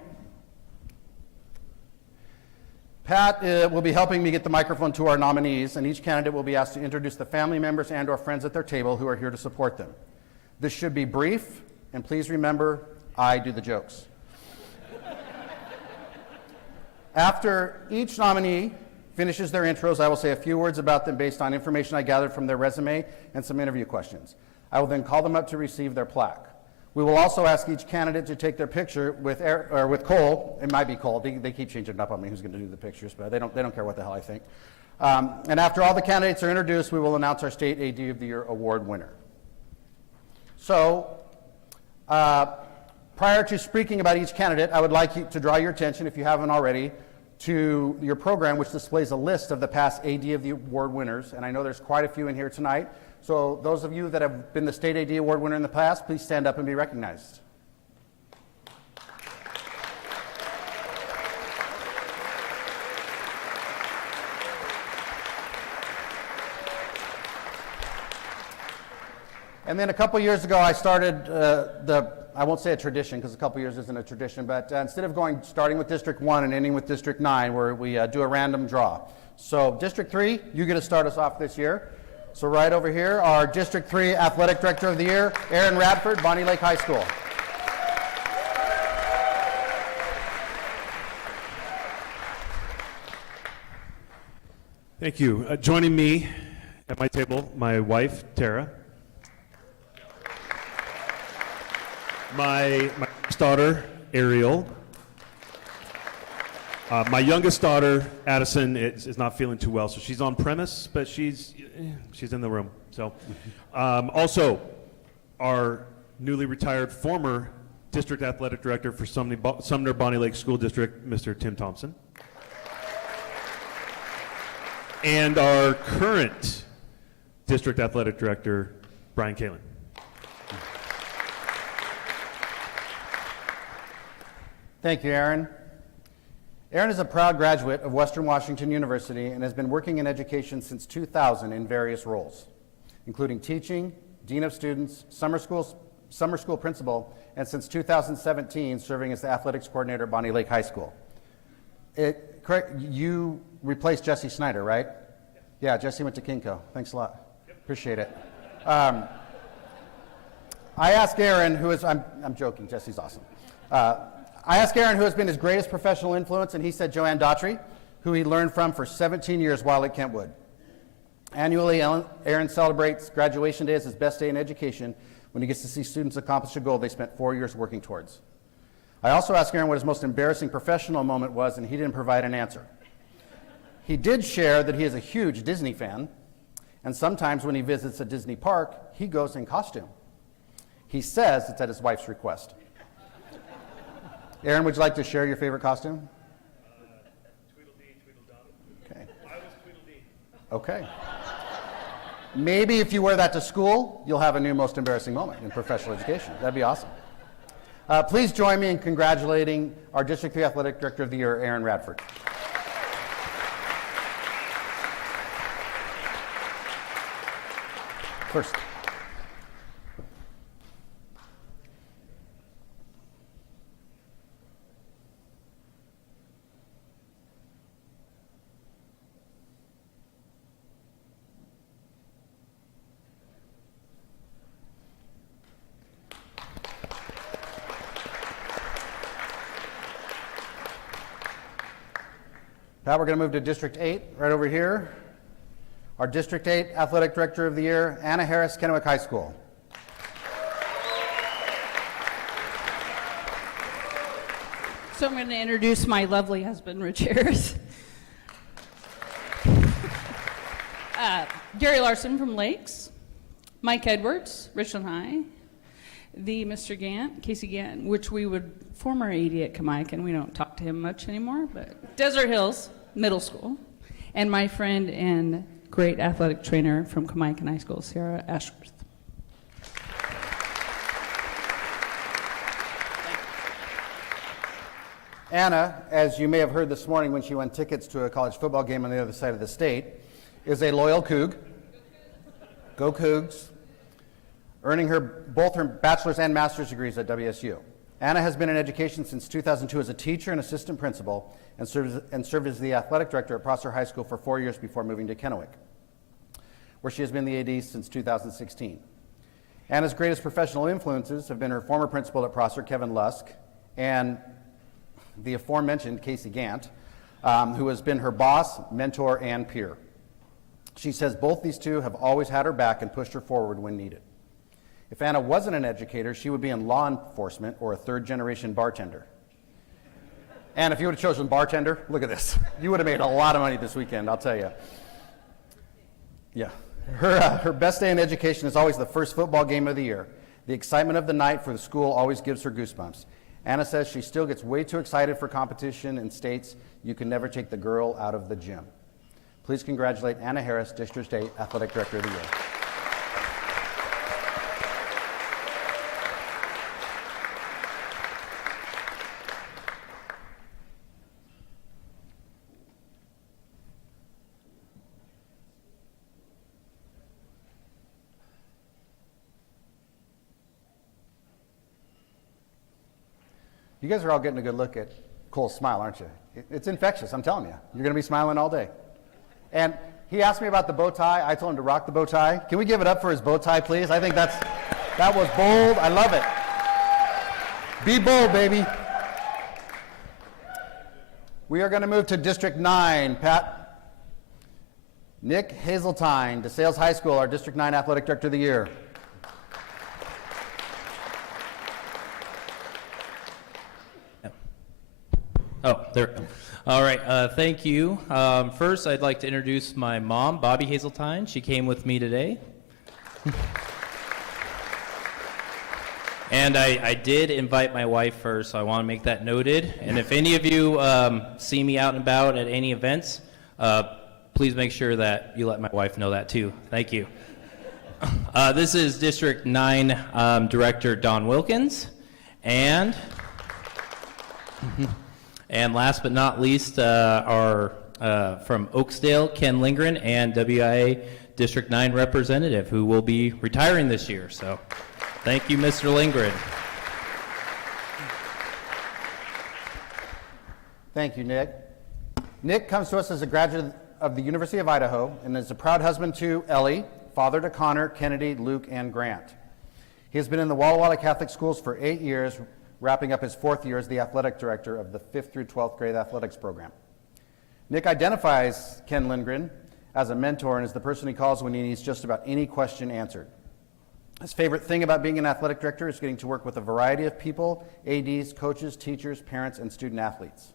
Pat will be helping me get the microphone to our nominees, and each candidate will be asked to introduce the family members and or friends at their table who are here to support them. This should be brief, and please remember, I do the jokes. After each nominee finishes their intros, I will say a few words about them based on information I gathered from their resume and some interview questions. I will then call them up to receive their plaque. We will also ask each candidate to take their picture with Cole. It might be Cole. They keep changing it up on me who's going to do the pictures, but they don't care what the hell I think. And after all the candidates are introduced, we will announce our State AD of the Year award winner. So, prior to speaking about each candidate, I would like you to draw your attention, if you haven't already, to your program, which displays a list of the past AD of the Award winners. And I know there's quite a few in here tonight. So those of you that have been the State AD Award winner in the past, please stand up and be recognized. And then a couple years ago, I started I won't say a tradition because a couple years isn't a tradition, but instead of starting with District 1 and ending with District 9, where we do a random draw. So District 3, you get to start us off this year. So right over here, our District 3 Athletic Director of the Year, Aaron Radford, Bonnie Lake High School. Thank you. Joining me at my table, my wife, Tara. My daughter, Ariel. My youngest daughter, Addison, is not feeling too well, so she's on premise, but she's in the room. So, also, our newly retired former district athletic director for Sumner Bonnie Lake School District, Mr. Tim Thompson. And our current district athletic director, Brian Kalin. Thank you, Aaron. Aaron is a proud graduate of Western Washington University and has been working in education since 2000 in various roles, including teaching, dean of students, summer school principal, and since 2017, serving as the athletics coordinator at Bonnie Lake High School. You replaced Jesse Snyder, right? Yeah, Jesse went to Kinko. Thanks a lot. Appreciate it. I asked Aaron, I'm joking, Jesse's awesome. I asked Aaron who has been his greatest professional influence, and he said Joanne Daughtry, who he learned from for 17 years while at Kentwood. Annually, Aaron celebrates graduation day as his best day in education when he gets to see students accomplish a goal they spent 4 years working towards. I also asked Aaron what his most embarrassing professional moment was, and he didn't provide an answer. He did share that he is a huge Disney fan, and sometimes when he visits a Disney park, he goes in costume. He says it's at his wife's request. Aaron, would you like to share your favorite costume? Tweedledee, Tweedledum. Okay. I was Tweedledee. Okay. Maybe if you wear that to school, you'll have a new most embarrassing moment in professional education. That'd be awesome. Please join me in congratulating our District 3 Athletic Director of the Year, Aaron Radford. First. Now we're going to move to District 8, right over here. Our District 8 Athletic Director of the Year, Anna Harris, Kennewick High School. So I'm going to introduce my lovely husband, Rich Harris. Gary Larson from Lakes. Mike Edwards, Richland High. The Mr. Gant, Casey Gant, which we would former AD at Kamaikan, and we don't talk to him much anymore, but Desert Hills Middle School. And my friend and great athletic trainer from Kamaikan High School, Sarah Ashworth. Anna, as you may have heard this morning when she won tickets to a college football game on the other side of the state, is a loyal Coug. Go Cougs. earning both her bachelor's and master's degrees at WSU. Anna has been in education since 2002 as a teacher and assistant principal and served as the athletic director at Prosser High School for 4 years before moving to Kennewick, where she has been the AD since 2016. Anna's greatest professional influences have been her former principal at Prosser, Kevin Lusk, and the aforementioned Casey Gant, who has been her boss, mentor, and peer. She says both these two have always had her back and pushed her forward when needed. If Anna wasn't an educator, she would be in law enforcement or a third-generation bartender. And if you would have chosen bartender, look at this. You would have made a lot of money this weekend, I'll tell you. Yeah. Her best day in education is always the first football game of the year. The excitement of the night for the school always gives her goosebumps. Anna says she still gets way too excited for competition and states you can never take the girl out of the gym. Please congratulate Anna Harris, District 8 Athletic Director of the Year. You guys are all getting a good look at Cole's smile, aren't you? It's infectious, I'm telling you. You're going to be smiling all day. And he asked me about the bow tie. I told him to rock the bow tie. Can we give it up for his bow tie, please? I think that was bold. I love it. Be bold, baby. We are going to move to District 9. Pat. Nick Hazeltine, DeSales High School, our District 9 Athletic Director of the Year. Oh, there. All right, thank you. First, I'd like to introduce my mom, Bobby Hazeltine. She came with me today. And I did invite my wife first, so I want to make that noted. And if any of you see me out and about at any events, please make sure that you let my wife know that too. Thank you. This is District 9 Director Don Wilkins. And last but not least, our from Oaksdale, Ken Lindgren, and WIA District 9 representative, who will be retiring this year. So thank you, Mr. Lindgren. Thank you, Nick. Nick comes to us as a graduate of the University of Idaho and is a proud husband to Ellie, father to Connor, Kennedy, Luke, and Grant. He has been in the Walla Walla Catholic schools for 8 years, wrapping up his 4th year as the athletic director of the 5th through 12th grade athletics program. Nick identifies Ken Lindgren as a mentor and is the person he calls when he needs just about any question answered. His favorite thing about being an athletic director is getting to work with a variety of people, ADs, coaches, teachers, parents, and student athletes.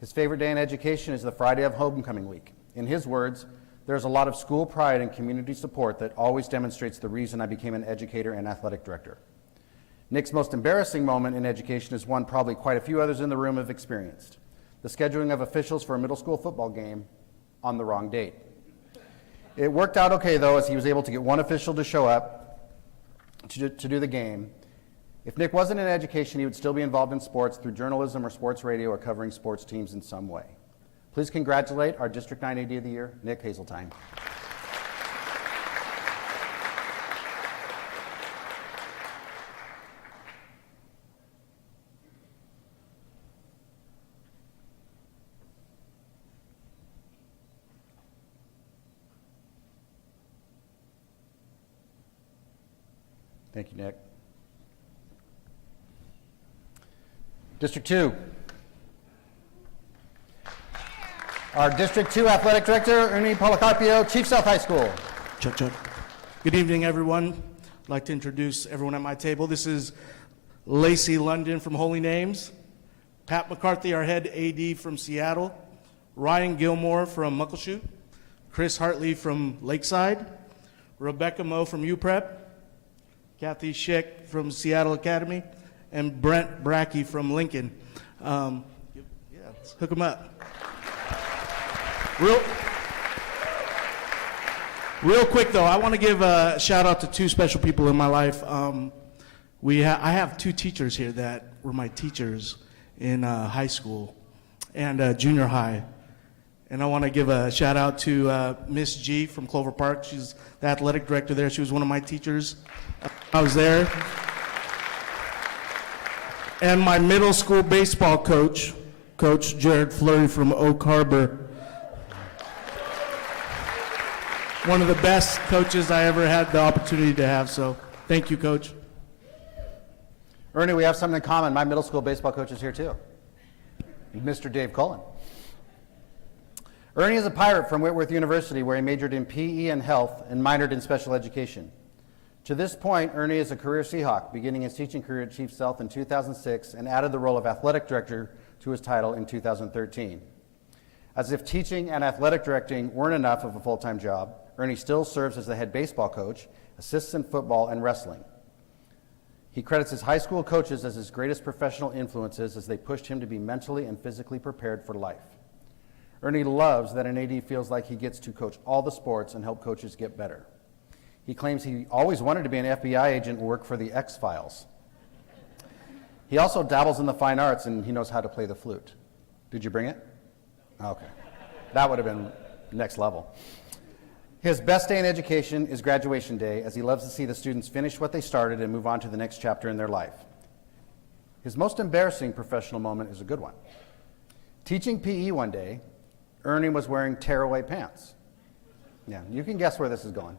His favorite day in education is the Friday of homecoming week. In his words, there's a lot of school pride and community support that always demonstrates the reason I became an educator and athletic director. Nick's most embarrassing moment in education is one probably quite a few others in the room have experienced: the scheduling of officials for a middle school football game on the wrong date. It worked out okay, though, as he was able to get one official to show up to do the game. If Nick wasn't in education, he would still be involved in sports through journalism or sports radio or covering sports teams in some way. Please congratulate our District 9 AD of the Year, Nick Hazeltine. Thank you, Nick. District 2. Our District 2 Athletic Director, Ernie Policarpio, Chief South High School. Chuck, Chuck. Good evening, everyone. I'd like to introduce everyone at my table. This is Lacey London from Holy Names, Pat McCarthy, our head AD from Seattle, Ryan Gilmore from Muckleshoot, Chris Hartley from Lakeside, Rebecca Moe from UPrep, Kathy Schick from Seattle Academy, and Brent Brackey from Lincoln. Let's hook them up. Real quick, though, I want to give a shout out to 2 special people in my life. I have 2 teachers here that were my teachers in high school and junior high. And I want to give a shout out to Miss G from Clover Park. She's the athletic director there. She was one of my teachers. I was there. And my middle school baseball coach, Coach Jared Fleury from Oak Harbor. One of the best coaches I ever had the opportunity to have, so thank you, Coach. Ernie, we have something in common. My middle school baseball coach is here too, Mr. Dave Cullen. Ernie is a pirate from Whitworth University, where he majored in PE and health and minored in special education. To this point, Ernie is a career Seahawk, beginning his teaching career at Chief Sealth in 2006 and added the role of athletic director to his title in 2013. As if teaching and athletic directing weren't enough of a full-time job, Ernie still serves as the head baseball coach, assists in football and wrestling. He credits his high school coaches as his greatest professional influences as they pushed him to be mentally and physically prepared for life. Ernie loves that an AD feels like he gets to coach all the sports and help coaches get better. He claims he always wanted to be an FBI agent and work for the X-Files. He also dabbles in the fine arts, and he knows how to play the flute. Did you bring it? Okay. That would have been next level. His best day in education is graduation day, as he loves to see the students finish what they started and move on to the next chapter in their life. His most embarrassing professional moment is a good one. Teaching PE one day, Ernie was wearing tearaway pants. Yeah, you can guess where this is going.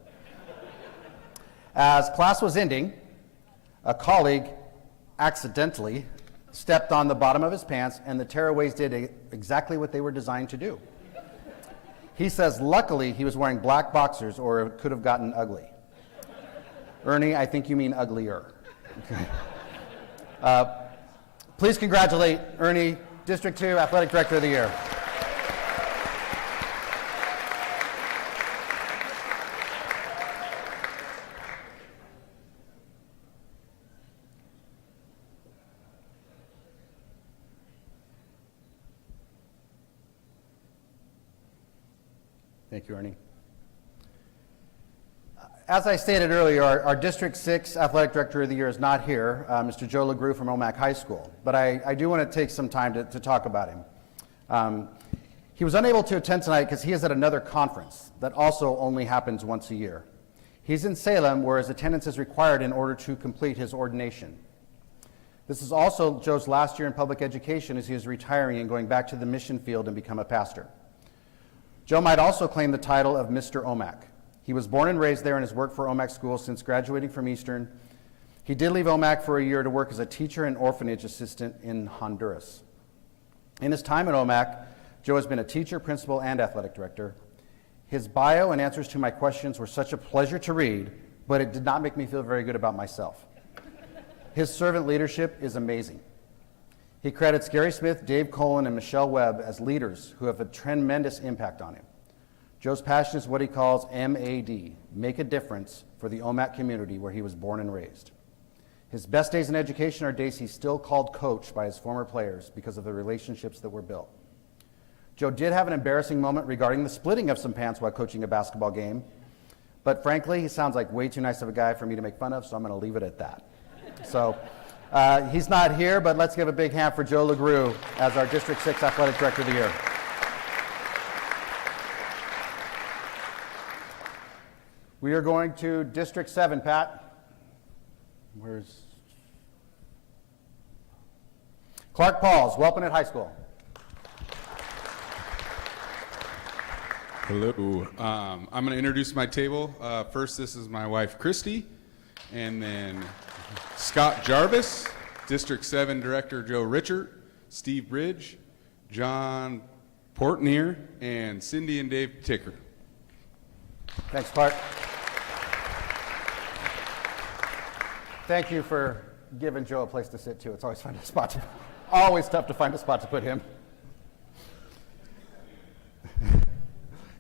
As class was ending, a colleague accidentally stepped on the bottom of his pants, and the tearaways did exactly what they were designed to do. He says luckily he was wearing black boxers, or it could have gotten ugly. Ernie, I think you mean uglier. Okay. Please congratulate Ernie, District 2 Athletic Director of the Year. Thank you, Ernie. As I stated earlier, our District 6 Athletic Director of the Year is not here, Mr. Joe LeGroux from Omak High School, but I do want to take some time to talk about him. He was unable to attend tonight because he is at another conference that also only happens once a year. He's in Salem, where his attendance is required in order to complete his ordination. This is also Joe's last year in public education, as he is retiring and going back to the mission field and become a pastor. Joe might also claim the title of Mr. Omak. He was born and raised there and has worked for Omak Schools since graduating from Eastern. He did leave Omak for a year to work as a teacher and orphanage assistant in Honduras. In his time at Omak, Joe has been a teacher, principal, and athletic director. His bio and answers to my questions were such a pleasure to read, but it did not make me feel very good about myself. His servant leadership is amazing. He credits Gary Smith, Dave Cullen, and Michelle Webb as leaders who have a tremendous impact on him. Joe's passion is what he calls MAD, make a difference, for the Omak community where he was born and raised. His best days in education are days he's still called coach by his former players because of the relationships that were built. Joe did have an embarrassing moment regarding the splitting of some pants while coaching a basketball game, but frankly, he sounds like way too nice of a guy for me to make fun of, so I'm going to leave it at that. So. He's not here, but let's give a big hand for Joe LeGroux as our District 6 Athletic Director of the Year. We are going to District 7, Pat. Where's Clark Pauls, Welpinett High School. Hello. I'm going to introduce my table. First, this is my wife, Christy, and then Scott Jarvis, District 7 Director Joe Richard, Steve Bridge, John Portnier, and Cindy and Dave Ticker. Thanks, Clark. Thank you for giving Joe a place to sit, too. It's always always tough to find a spot to put him.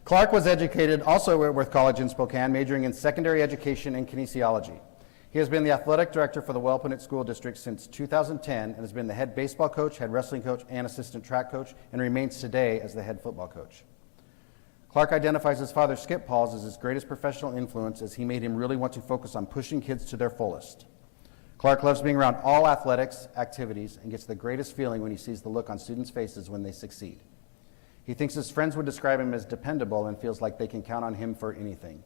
Clark was educated also at Whitworth College in Spokane, majoring in secondary education and kinesiology. He has been the athletic director for the Welpinett School District since 2010 and has been the head baseball coach, head wrestling coach, and assistant track coach, and remains today as the head football coach. Clark identifies his father, Skip Pauls, as his greatest professional influence, as he made him really want to focus on pushing kids to their fullest. Clark loves being around all athletics activities and gets the greatest feeling when he sees the look on students' faces when they succeed. He thinks his friends would describe him as dependable and feels like they can count on him for anything.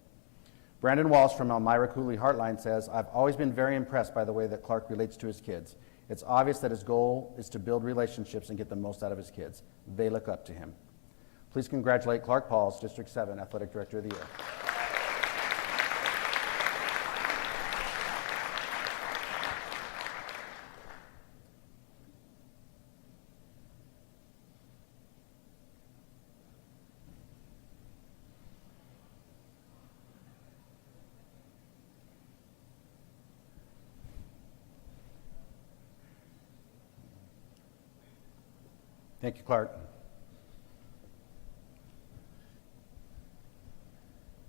Brandon Walsh from Elmira Cooley Heartline says, I've always been very impressed by the way that Clark relates to his kids. It's obvious that his goal is to build relationships and get the most out of his kids. They look up to him. Please congratulate Clark Pauls, District 7 Athletic Director of the Year. Thank you, Clark.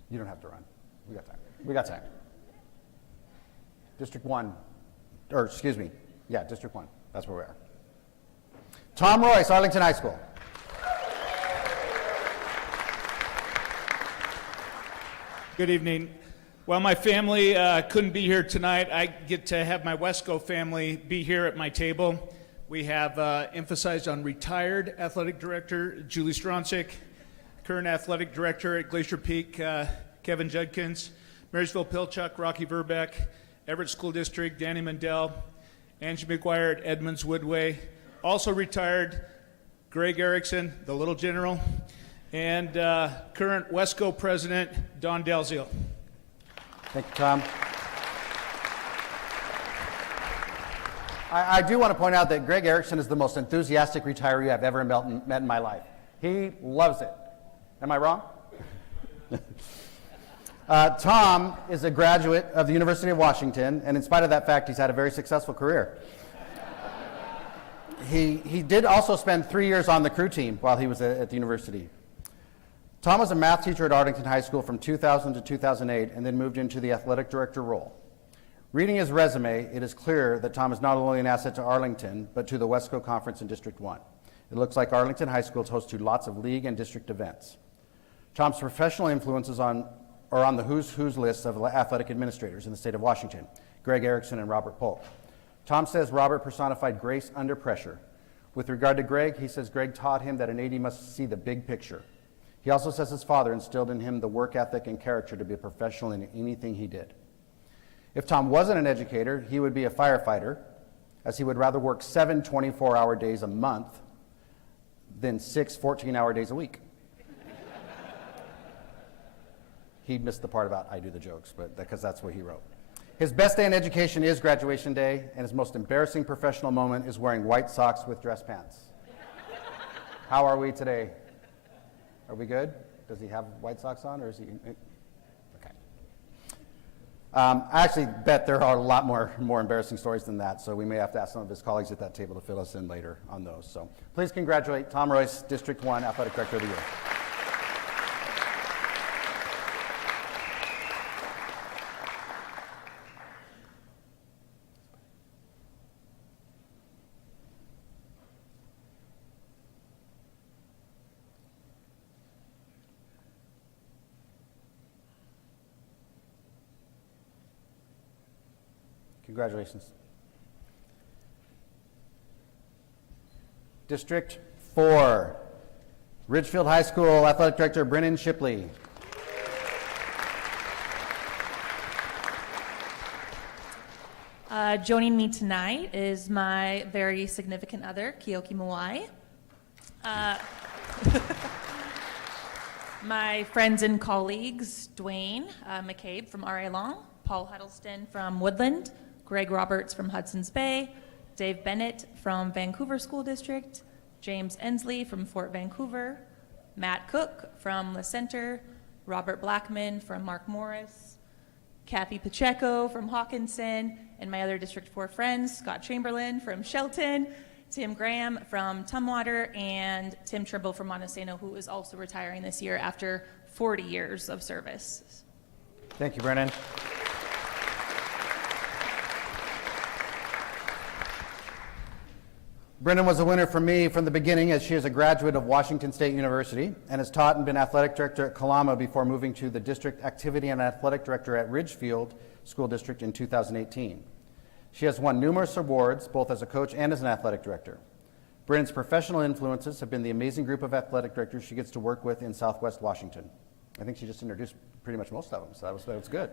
You don't have to run. We got time. We got time. District 1, or excuse me, yeah, District 1. That's where we are. Tom Royce, Arlington High School. Good evening. Well, my family couldn't be here tonight. I get to have my Wesco family be here at my table. We have emphasized on retired athletic director Julie Stronczyk, current athletic director at Glacier Peak, Kevin Judkins, Marysville Pilchuck, Rocky Verbeck, Everett School District, Danny Mendel, Angie McGuire at Edmonds Woodway, also retired Greg Erickson, the little general, and current Wesco president Don Dalziel. Thank you, Tom. I do want to point out that Greg Erickson is the most enthusiastic retiree I've ever met in my life. He loves it. Am I wrong? Tom is a graduate of the University of Washington, and in spite of that fact, he's had a very successful career. He did also spend 3 years on the crew team while he was at the university. Tom was a math teacher at Arlington High School from 2000 to 2008, and then moved into the athletic director role. Reading his resume, it is clear that Tom is not only an asset to Arlington, but to the Wesco Conference in District 1. It looks like Arlington High School is host to lots of league and district events. Tom's professional influences are on the who's list of athletic administrators in the state of Washington, Greg Erickson and Robert Polk. Tom says Robert personified grace under pressure. With regard to Greg, he says Greg taught him that an AD must see the big picture. He also says his father instilled in him the work ethic and character to be a professional in anything he did. If Tom wasn't an educator, he would be a firefighter, as he would rather work 7 24-hour days a month than 6 14-hour days a week. He missed the part about I do the jokes, but because that's what he wrote. His best day in education is graduation day, and his most embarrassing professional moment is wearing white socks with dress pants. How are we today? Are we good? Does he have white socks on, or is he? Okay. I actually bet there are a lot more embarrassing stories than that, so we may have to ask some of his colleagues at that table to fill us in later on those. So please congratulate Tom Royce, District 1 Athletic Director of the Year. Congratulations. District 4, Ridgefield High School Athletic Director Brennan Shipley. Joining me tonight is my very significant other, Kioki Mawai. My friends and colleagues, Dwayne McCabe from R.A. Long, Paul Huddleston from Woodland, Greg Roberts from Hudson's Bay, Dave Bennett from Vancouver School District, James Ensley from Fort Vancouver, Matt Cook from La Center, Robert Blackman from Mark Morris, Kathy Pacheco from Hawkinson, and my other District 4 friends, Scott Chamberlain from Shelton, Tim Graham from Tumwater, and Tim Trimble from Montesano, who is also retiring this year after 40 years of service. Thank you, Brennan. Brennan was a winner for me from the beginning, as she is a graduate of Washington State University and has taught and been athletic director at Kalama before moving to the district activity and athletic director at Ridgefield School District in 2018. She has won numerous awards, both as a coach and as an athletic director. Brennan's professional influences have been the amazing group of athletic directors she gets to work with in Southwest Washington. I think she just introduced pretty much most of them, so that was good.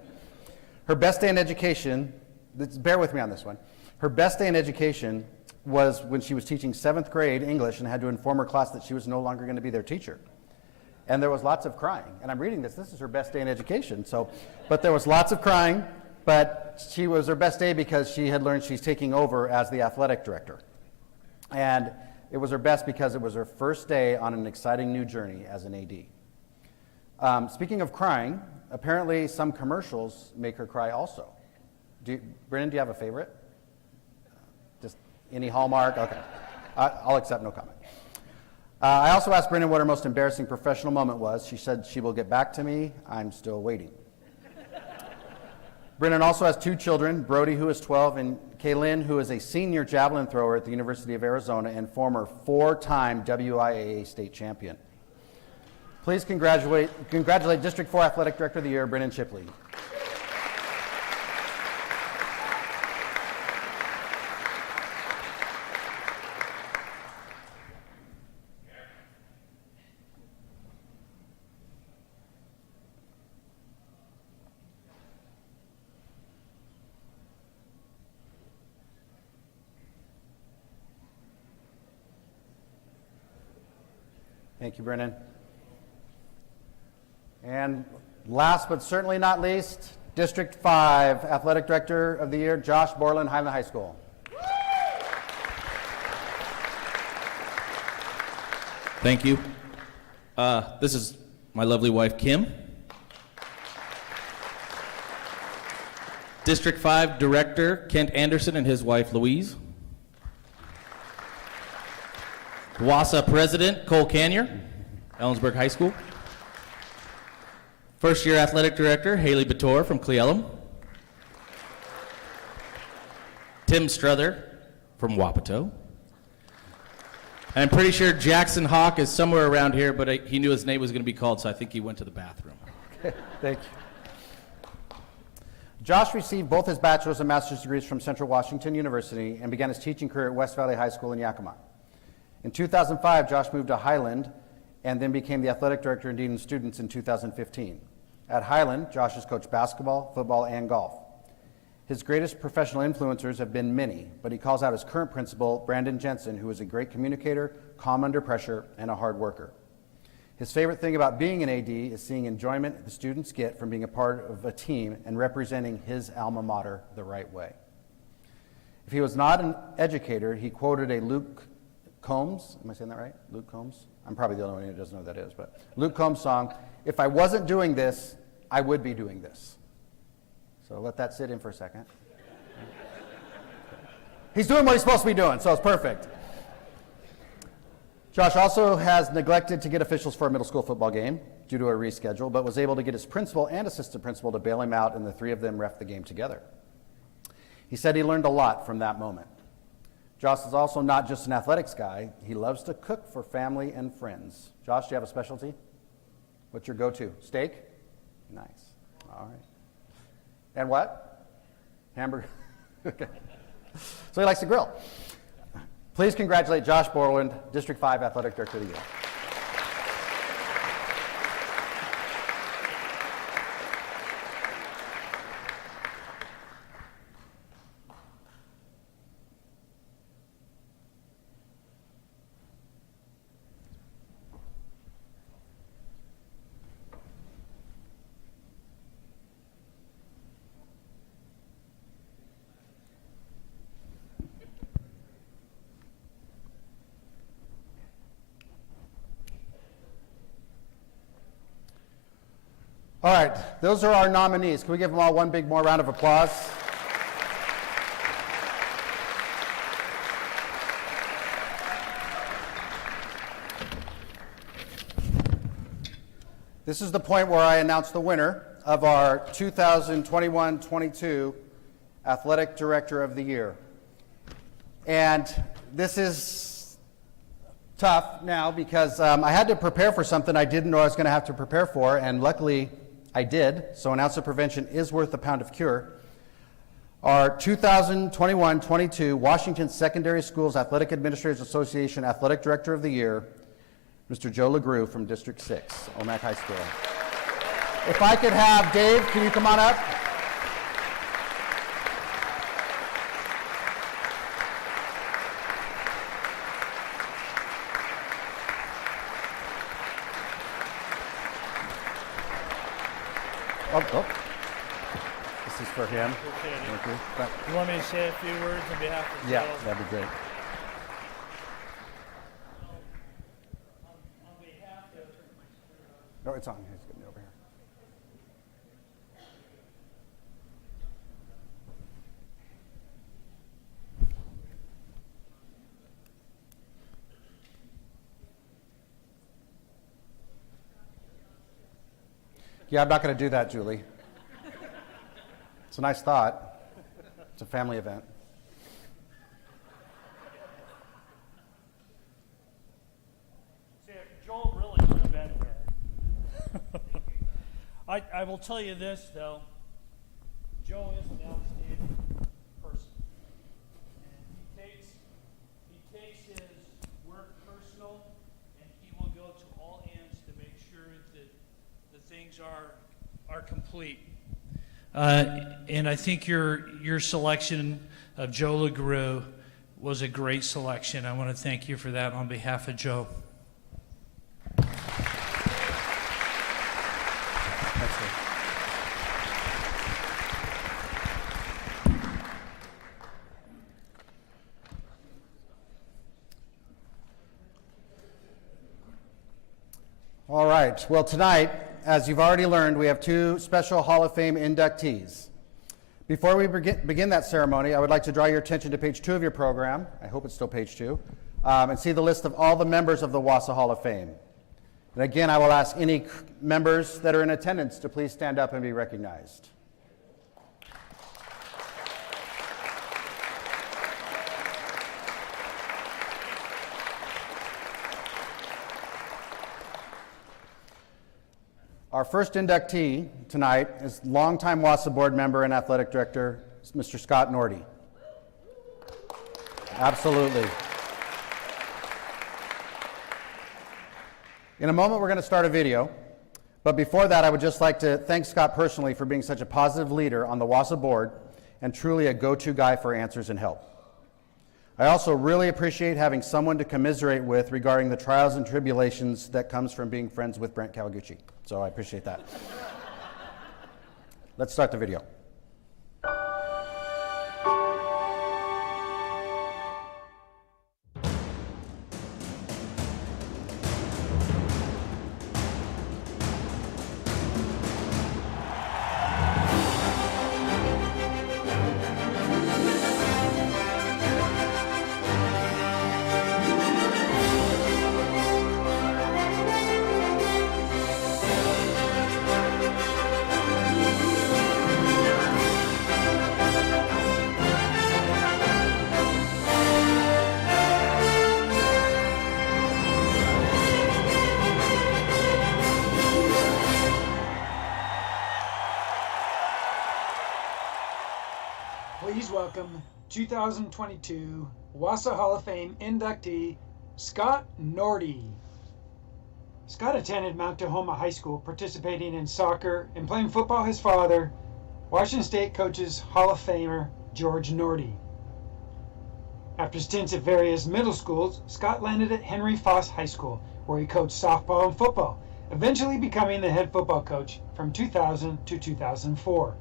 Her best day in education, bear with me on this one. Her best day in education was when she was teaching 7th grade English and had to inform her class that she was no longer going to be their teacher. And there was lots of crying. And I'm reading this is her best day in education. But there was lots of crying, but she was her best day because she had learned she's taking over as the athletic director. And it was her best because it was her first day on an exciting new journey as an AD. Speaking of crying, apparently some commercials make her cry also. Brennan, do you have a favorite? Just any Hallmark? Okay. I'll accept no comment. I also asked Brennan what her most embarrassing professional moment was. She said she will get back to me. I'm still waiting. Brennan also has 2 children, Brody, who is 12, and Kaylin, who is a senior javelin thrower at the University of Arizona and former 4-time WIAA state champion. Please congratulate District 4 Athletic Director of the Year, Brennan Shipley. Thank you, Brennan. And last but certainly not least, District 5 Athletic Director of the Year, Josh Borland, Highland High School. Thank you. This is my lovely wife, Kim. District 5 Director, Kent Anderson, and his wife, Louise. WSSAAA President, Cole Canier, Ellensburg High School. First year Athletic Director, Haley Bator from Cleellum. Tim Struther from Wapato. And I'm pretty sure Jackson Hawk is somewhere around here, but he knew his name was going to be called, so I think he went to the bathroom. Thank you. Josh received both his bachelor's and master's degrees from Central Washington University and began his teaching career at West Valley High School in Yakima. In 2005, Josh moved to Highland and then became the athletic director and dean of students in 2015. At Highland, Josh has coached basketball, football, and golf. His greatest professional influencers have been many, but he calls out his current principal, Brandon Jensen, who is a great communicator, calm under pressure, and a hard worker. His favorite thing about being an AD is seeing enjoyment the students get from being a part of a team and representing his alma mater the right way. If he was not an educator, he quoted a Luke Combs, am I saying that right? Luke Combs? I'm probably the only one who doesn't know who that is, but Luke Combs' song, "If I wasn't doing this, I would be doing this." So let that sit in for a second. He's doing what he's supposed to be doing, so it's perfect. Josh also has neglected to get officials for a middle school football game due to a reschedule, but was able to get his principal and assistant principal to bail him out, and the 3 of them reffed the game together. He said he learned a lot from that moment. Josh is also not just an athletics guy. He loves to cook for family and friends. Josh, do you have a specialty? What's your go-to? Steak? Nice. All right. And what? Hamburger. Okay. So he likes to grill. Please congratulate Josh Borland, District 5 Athletic Director of the Year. All right, those are our nominees. Can we give them all one big more round of applause? This is the point where I announce the winner of our 2021-22 Athletic Director of the Year. And this is tough now because I had to prepare for something I didn't know I was going to have to prepare for, and luckily I did. So an ounce of prevention is worth a pound of cure. our 2021-22 Washington Secondary Schools Athletic Administrators Association Athletic Director of the Year, Mr. Joe LeGroux from District 6, Omak High School. If I could have Dave, can you come on up? Oh. This is for him. Thank you. You want me to say a few words on behalf of Yeah, Joe? that'd be great. No, it's on. He's getting it over here. Yeah, I'm not going to do that, Julie. It's a nice thought. It's a family event. See, Joel really could have been here. I will tell you this, though. Joe is an outstanding person. And he takes his work personal, and he will go to all ends to make sure that the things are complete. And I think your selection of Joe LeGroux was a great selection. I want to thank you for that on behalf of Joe. Thanks, Dave. All right. Well, tonight, as you've already learned, we have two special Hall of Fame inductees. Before we begin that ceremony, I would like to draw your attention to page 2 of your program. I hope it's still page 2. And see the list of all the members of the WSSAAA Hall of Fame. And again, I will ask any members that are in attendance to please stand up and be recognized. Our first inductee tonight is longtime WSSAA board member and athletic director, Mr. Scott Nordy. Absolutely. In a moment, we're going to start a video. But before that, I would just like to thank Scott personally for being such a positive leader on the WSSAA board and truly a go-to guy for answers and help. I also really appreciate having someone to commiserate with regarding the trials and tribulations that comes from being friends with Brent Kawaguchi. So I appreciate that. Let's start the video. Please welcome 2022 WSSAAA Hall of Fame inductee, Scott Nordy. Scott attended Mount Tahoma High School, participating in soccer and playing football. His father, Washington State coaches Hall of Famer George Nordy. After stints at various middle schools, Scott landed at Henry Foss High School, where he coached softball and football, eventually becoming the head football coach from 2000 to 2004.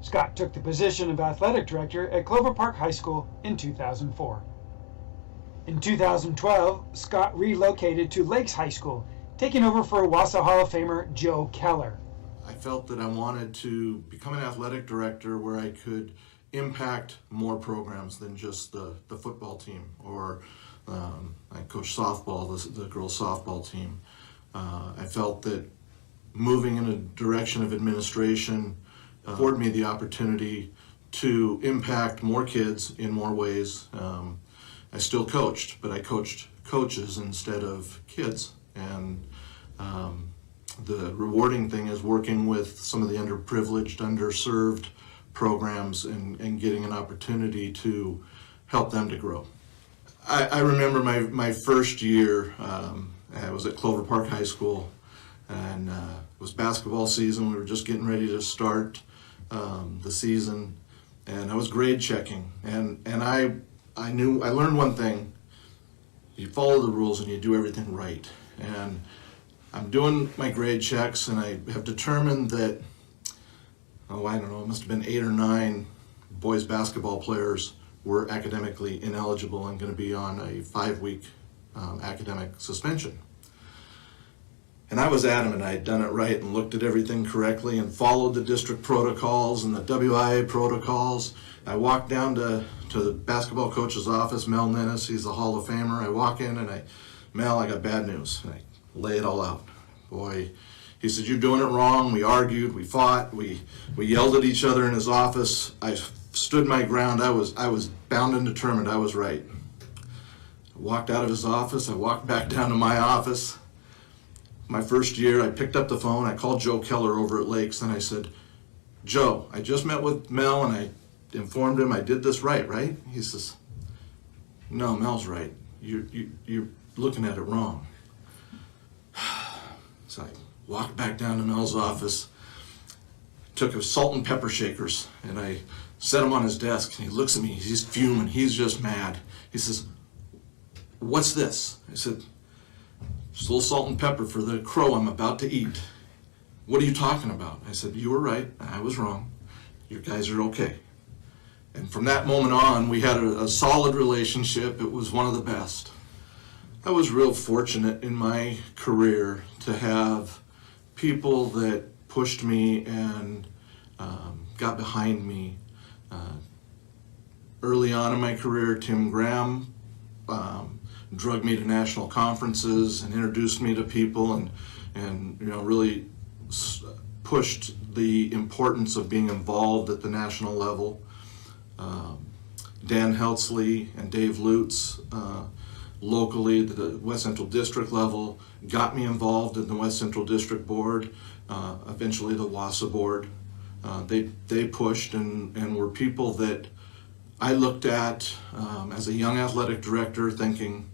Scott took the position of athletic director at Clover Park High School in 2004. In 2012, Scott relocated to Lakes High School, taking over for WSSAAA Hall of Famer Joe Keller. I felt that I wanted to become an athletic director where I could impact more programs than just the football team, or I coached softball, the girls softball team. I felt that moving in a direction of administration afforded me the opportunity to impact more kids in more ways. I still coached, but I coached coaches instead of kids. And the rewarding thing is working with some of the underprivileged, underserved programs and getting an opportunity to help them to grow. I remember my first year, I was at Clover Park High School, and it was basketball season. We were just getting ready to start the season, and I was grade checking, and I learned one thing: you follow the rules and you do everything right. And I'm doing my grade checks, and I have determined that, I don't know, it must have been 8 or 9 boys basketball players were academically ineligible and going to be on a 5-week academic suspension. And I was adamant I had done it right and looked at everything correctly and followed the district protocols and the WIA protocols. I walked down to the basketball coach's office, Mel Ninnis, he's a Hall of Famer. I walk in and Mel, I got bad news. And I lay it all out. Boy, he said, you're doing it wrong. We argued, we fought, we yelled at each other in his office. I stood my ground. I was bound and determined I was right. I walked out of his office. I walked back down to my office. My first year, I picked up the phone. I called Joe Keller over at Lakes, and I said, Joe, I just met with Mel, and I informed him I did this right? He says, no, Mel's right. You're looking at it wrong. So I walked back down to Mel's office, took his salt and pepper shakers, and I set them on his desk, and he looks at me, he's fuming, he's just mad. He says, what's this? I said, just a little salt and pepper for the crow I'm about to eat. What are you talking about? I said, you were right, I was wrong. You guys are okay. And from that moment on, we had a solid relationship. It was one of the best. I was real fortunate in my career to have people that pushed me and got behind me. Early on in my career, Tim Graham drugged me to national conferences and introduced me to people and really pushed the importance of being involved at the national level. Dan Heltzley and Dave Lutz locally at the West Central District level got me involved in the West Central District Board, eventually the WSSAAA Board. They pushed and were people that I looked at as a young athletic director thinking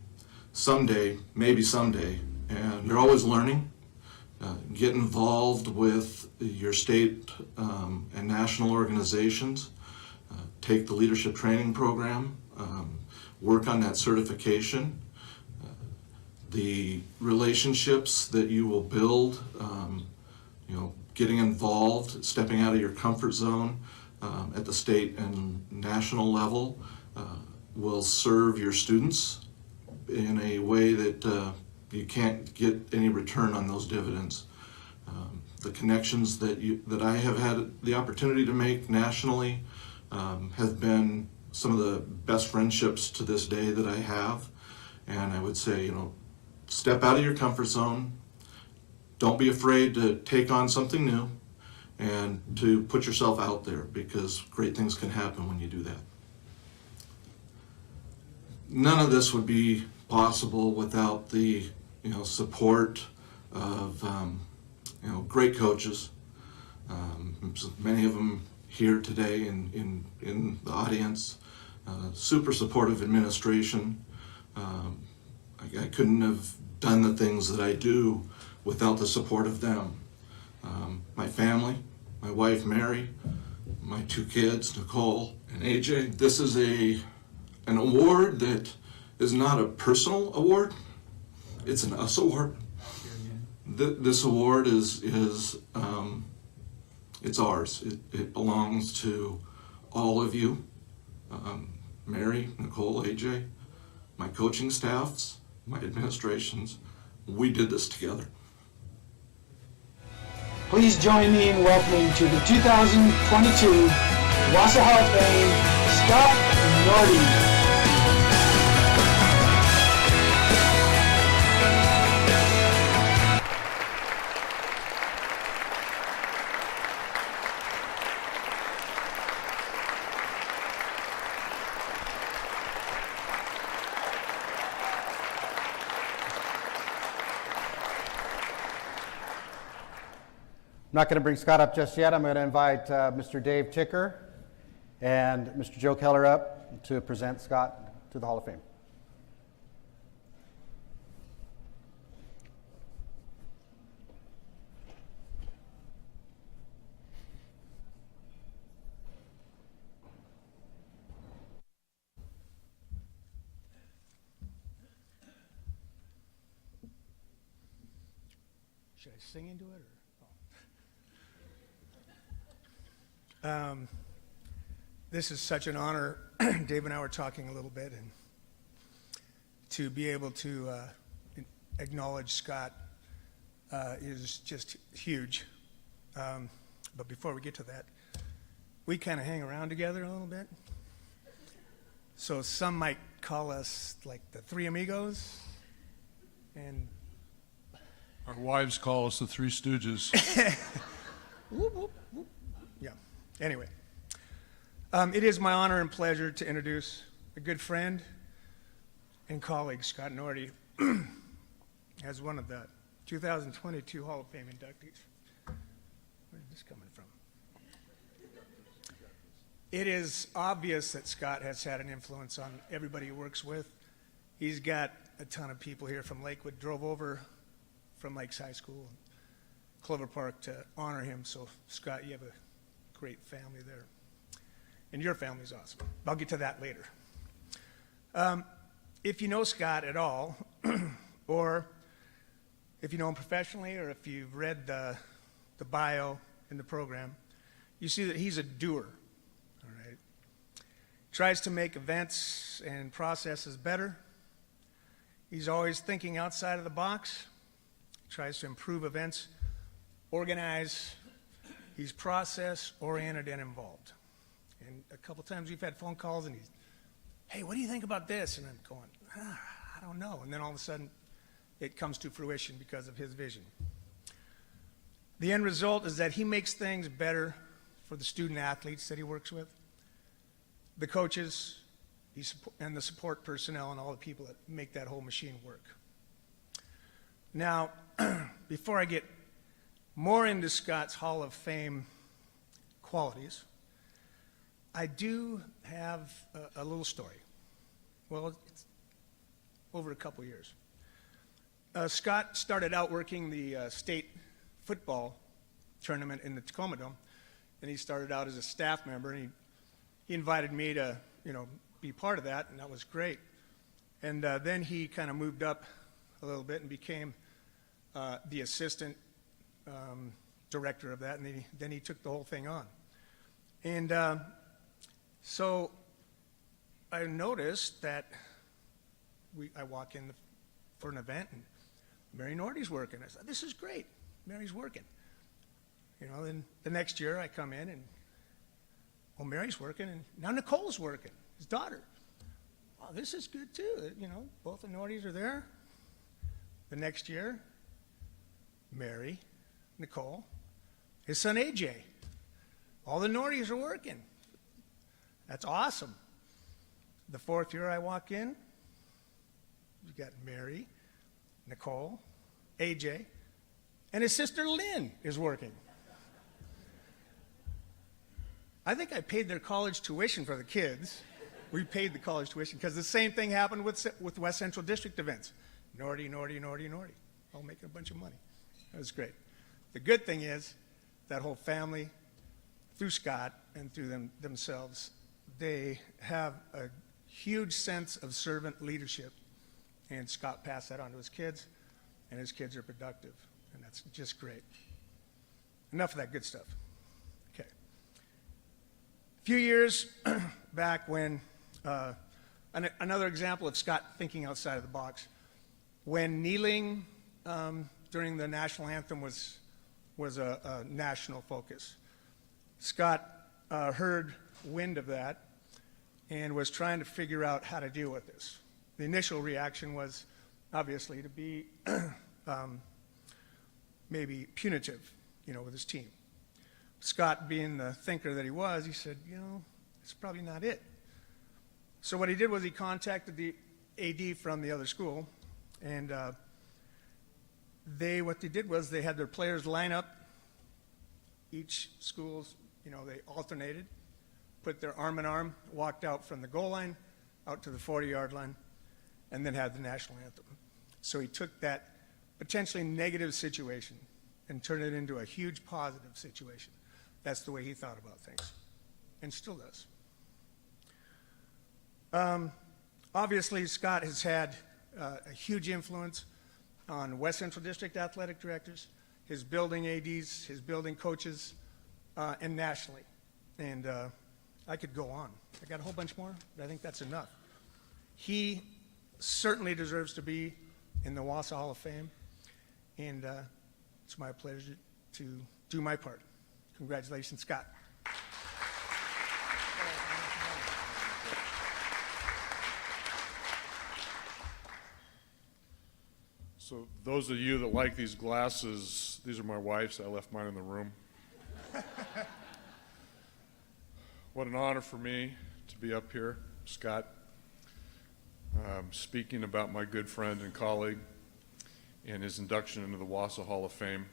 someday, maybe someday, and you're always learning. Get involved with your state and national organizations. Take the leadership training program, work on that certification. The relationships that you will build, getting involved, stepping out of your comfort zone at the state and national level will serve your students in a way that you can't get any return on those dividends. The connections that I have had the opportunity to make nationally have been some of the best friendships to this day that I have. And I would say, step out of your comfort zone. Don't be afraid to take on something new and to put yourself out there, because great things can happen when you do that. None of this would be possible without the support of great coaches. Many of them here today in the audience. Super supportive administration. I couldn't have done the things that I do without the support of them. My family, my wife Mary, my 2 kids, Nicole and AJ. This is an award that is not a personal award. It's an us award. This award is it's ours. It belongs to all of you. Mary, Nicole, AJ, my coaching staffs, my administrations. We did this together. Please join me in welcoming to the 2022 WSSAAA Hall of Fame, Scott Nordy. I'm not going to bring Scott up just yet. I'm going to invite Mr. Dave Ticker and Mr. Joe Keller up to present Scott to the Hall of Fame. Should I sing into it? Or? This is such an honor. Dave and I were talking a little bit, and to be able to acknowledge Scott is just huge. But before we get to that, we kind of hang around together a little bit. So some might call us like the Three Amigos, and Our wives call us the Three Stooges. whoop, whoop, whoop. Yeah. Anyway, it is my honor and pleasure to introduce a good friend and colleague, Scott Nordy, as one of the 2022 Hall of Fame inductees. Where's this coming from? It is obvious that Scott has had an influence on everybody he works with. He's got a ton of people here from Lakewood, drove over from Lakes High School, Clover Park, to honor him. So, Scott, you have a great family there. And your family's awesome. I'll get to that later. If you know Scott at all, or if you know him professionally, or if you've read the bio in the program, you see that he's a doer. All right. Tries to make events and processes better. He's always thinking outside of the box. Tries to improve events, organize. He's process-oriented and involved. And a couple times we've had phone calls, and he's, hey, what do you think about this? And I'm going, I don't know. And then all of a sudden, it comes to fruition because of his vision. The end result is that he makes things better for the student athletes that he works with, the coaches, and the support personnel, and all the people that make that whole machine work. Now, before I get more into Scott's Hall of Fame qualities, I do have a little story. Well, it's over a couple years. Scott started out working the state football tournament in the Tacoma Dome, and he started out as a staff member, and he invited me to, be part of that, and that was great. And then he kind of moved up a little bit and became the assistant director of that, and then he took the whole thing on. And so I noticed that I walk in for an event, and Mary Nordy's working. I said, this is great. Mary's working. Then the next year I come in, and Mary's working, and now Nicole's working, his daughter. Oh, this is good too. Both the Nordys are there. The next year, Mary, Nicole, his son AJ. All the Nordys are working. That's awesome. The fourth year I walk in, you've got Mary, Nicole, AJ, and his sister Lynn is working. I think I paid their college tuition for the kids. We paid the college tuition because the same thing happened with West Central District events. Nordy, all making a bunch of money. That was great. The good thing is that whole family, through Scott and through themselves, they have a huge sense of servant leadership, and Scott passed that on to his kids, and his kids are productive, and that's just great. Enough of that good stuff. Okay. A few years back when, another example of Scott thinking outside of the box, when kneeling during the national anthem was a national focus. Scott heard wind of that and was trying to figure out how to deal with this. The initial reaction was obviously to be maybe punitive, with his team. Scott, being the thinker that he was, he said, it's probably not it. So what he did was he contacted the AD from the other school, and what they did was they had their players line up. Each school's, they alternated, put their arm in arm, walked out from the goal line, out to the 40-yard line, and then had the national anthem. So he took that potentially negative situation and turned it into a huge positive situation. That's the way he thought about things, and still does. Obviously, Scott has had a huge influence on West Central District athletic directors, his building ADs, his building coaches, and nationally. And I could go on. I got a whole bunch more, but I think that's enough. He certainly deserves to be in the WSSAAA Hall of Fame, and it's my pleasure to do my part. Congratulations, Scott. So those of you that like these glasses, these are my wife's. I left mine in the room. What an honor for me to be up here, Scott, speaking about my good friend and colleague and his induction into the WSSAAA Hall of Fame.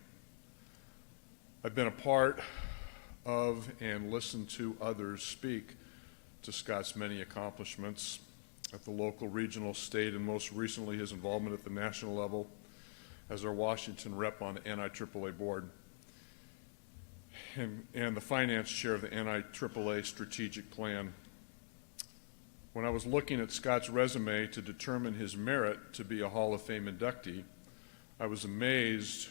I've been a part of and listened to others speak to Scott's many accomplishments at the local, regional, state, and most recently his involvement at the national level as our Washington rep on the NIAAA board and the finance chair of the NIAAA strategic plan. When I was looking at Scott's resume to determine his merit to be a Hall of Fame inductee, I was amazed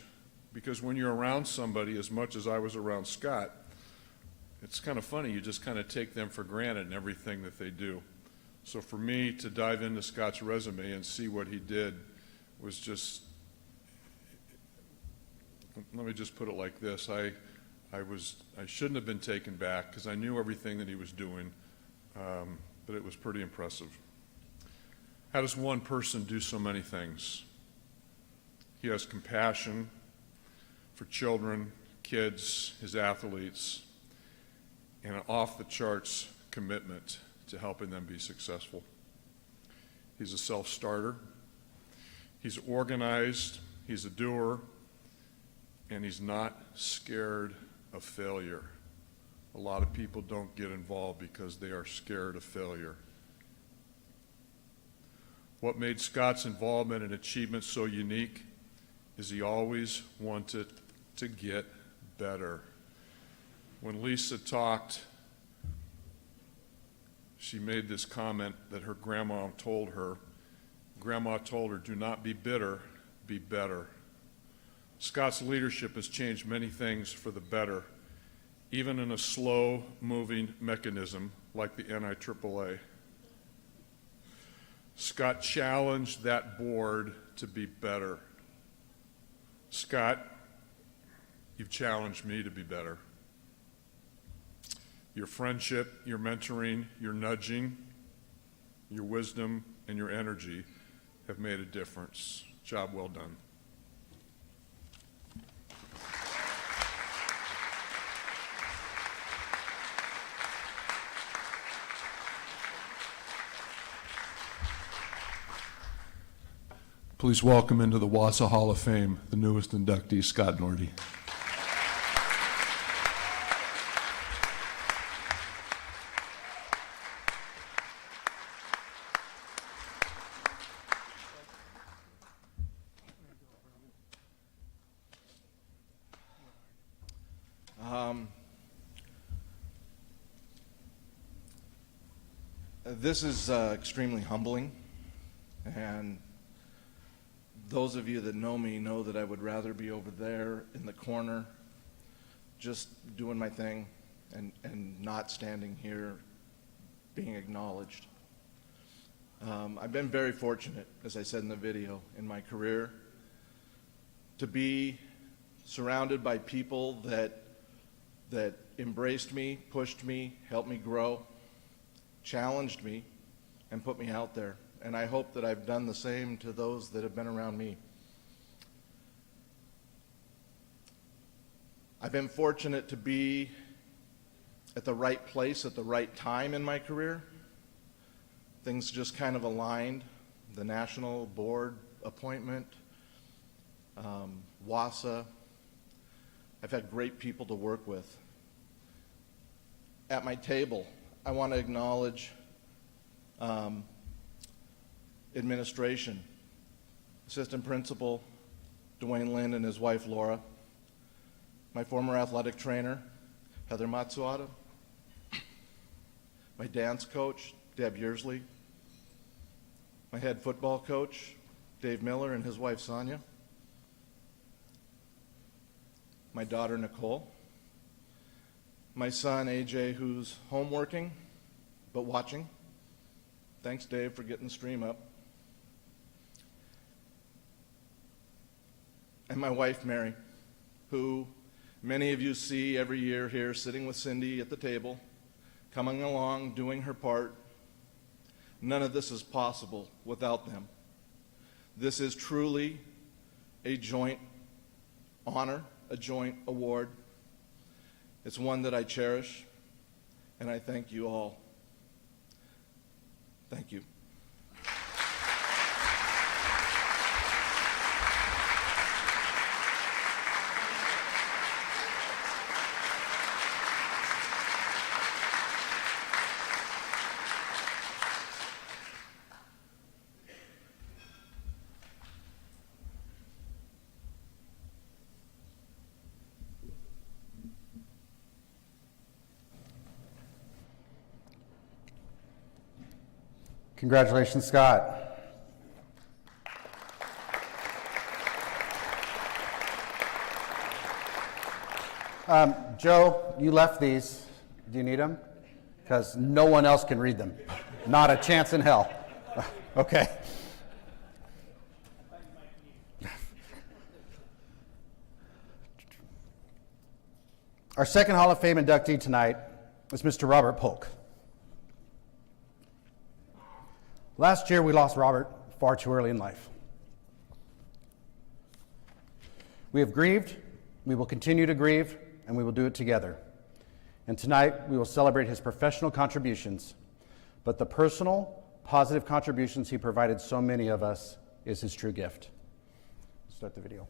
because when you're around somebody as much as I was around Scott, it's kind of funny, you just kind of take them for granted in everything that they do. So for me to dive into Scott's resume and see what he did was just, let me just put it like this, I shouldn't have been taken back because I knew everything that he was doing, but it was pretty impressive. How does one person do so many things? He has compassion for children, kids, his athletes, and an off-the-charts commitment to helping them be successful. He's a self-starter, he's organized, he's a doer, and he's not scared of failure. A lot of people don't get involved because they are scared of failure. What made Scott's involvement and achievement so unique is he always wanted to get better. When Lisa talked, she made this comment that her grandma told her. Grandma told her, "Do not be bitter, be better." Scott's leadership has changed many things for the better, even in a slow-moving mechanism like the NIAAA. Scott challenged that board to be better. Scott, you've challenged me to be better. Your friendship, your mentoring, your nudging, your wisdom, and your energy have made a difference. Job well done. Please welcome into the WSSAAA Hall of Fame the newest inductee, Scott Nordy. This is extremely humbling, and those of you that know me know that I would rather be over there in the corner just doing my thing and not standing here being acknowledged. I've been very fortunate, as I said in the video, in my career to be surrounded by people that embraced me, pushed me, helped me grow, challenged me, and put me out there. And I hope that I've done the same to those that have been around me. I've been fortunate to be at the right place at the right time in my career. Things just kind of aligned. The national board appointment, WSSAAA. I've had great people to work with. At my table, I want to acknowledge administration, Assistant Principal Dwayne Lind and his wife Laura, my former athletic trainer Heather Matsuada, my dance coach Deb Yearsley, my head football coach Dave Miller and his wife Sonia, my daughter Nicole, my son AJ, who's home working but watching. Thanks, Dave, for getting the stream up. And my wife Mary, who many of you see every year here sitting with Cindy at the table, coming along, doing her part. None of this is possible without them. This is truly a joint honor, a joint award. It's one that I cherish, and I thank you all. Thank you. Congratulations, Scott. Joe, you left these. Do you need them? Because no one else can read them. Not a chance in hell. Okay. Our second Hall of Fame inductee tonight is Mr. Robert Polk. Last year, we lost Robert far too early in life. We have grieved, we will continue to grieve, and we will do it together. And tonight, we will celebrate his professional contributions, but the personal, positive contributions he provided so many of us is his true gift. Start the video.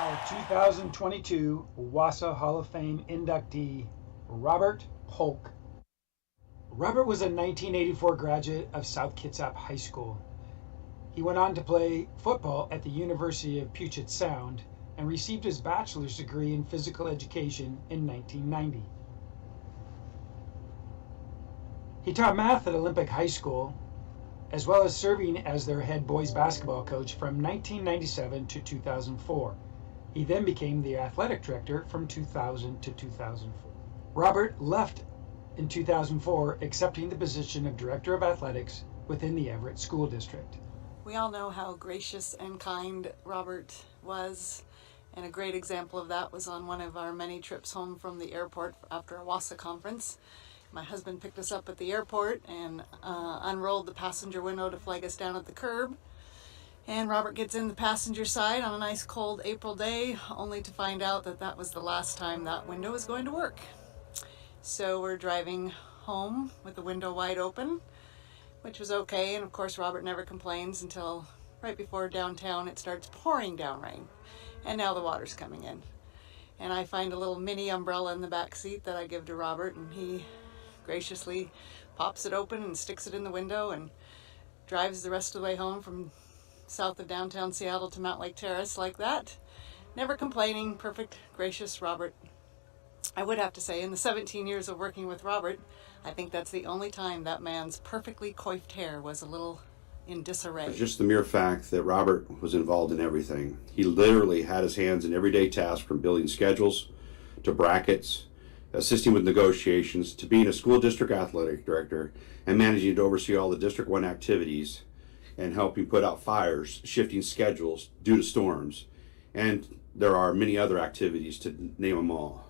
Our 2022 WSSAAA Hall of Fame inductee, Robert Polk. Robert was a 1984 graduate of South Kitsap High School. He went on to play football at the University of Puget Sound and received his bachelor's degree in physical education in 1990. He taught math at Olympic High School, as well as serving as their head boys basketball coach from 1997 to 2004. He then became the athletic director from 2000 to 2004. Robert left in 2004, accepting the position of director of athletics within the Everett School District. We all know how gracious and kind Robert was, and a great example of that was on one of our many trips home from the airport after a WSSAAA conference. My husband picked us up at the airport and unrolled the passenger window to flag us down at the curb. And Robert gets in the passenger side on a nice cold April day, only to find out that that was the last time that window was going to work. So we're driving home with the window wide open, which was okay. And of course, Robert never complains until right before downtown it starts pouring down rain. And now the water's coming in. And I find a little mini umbrella in the back seat that I give to Robert, and he graciously pops it open and sticks it in the window and drives the rest of the way home from south of downtown Seattle to Mount Lake Terrace like that. Never complaining, perfect, gracious Robert. I would have to say, in the 17 years of working with Robert, I think that's the only time that man's perfectly coiffed hair was a little in disarray. Just the mere fact that Robert was involved in everything. He literally had his hands in everyday tasks, from building schedules to brackets assisting with negotiations, to being a school district athletic director and managing to oversee all the District 1 activities and helping put out fires, shifting schedules due to storms, and there are many other activities to name them all.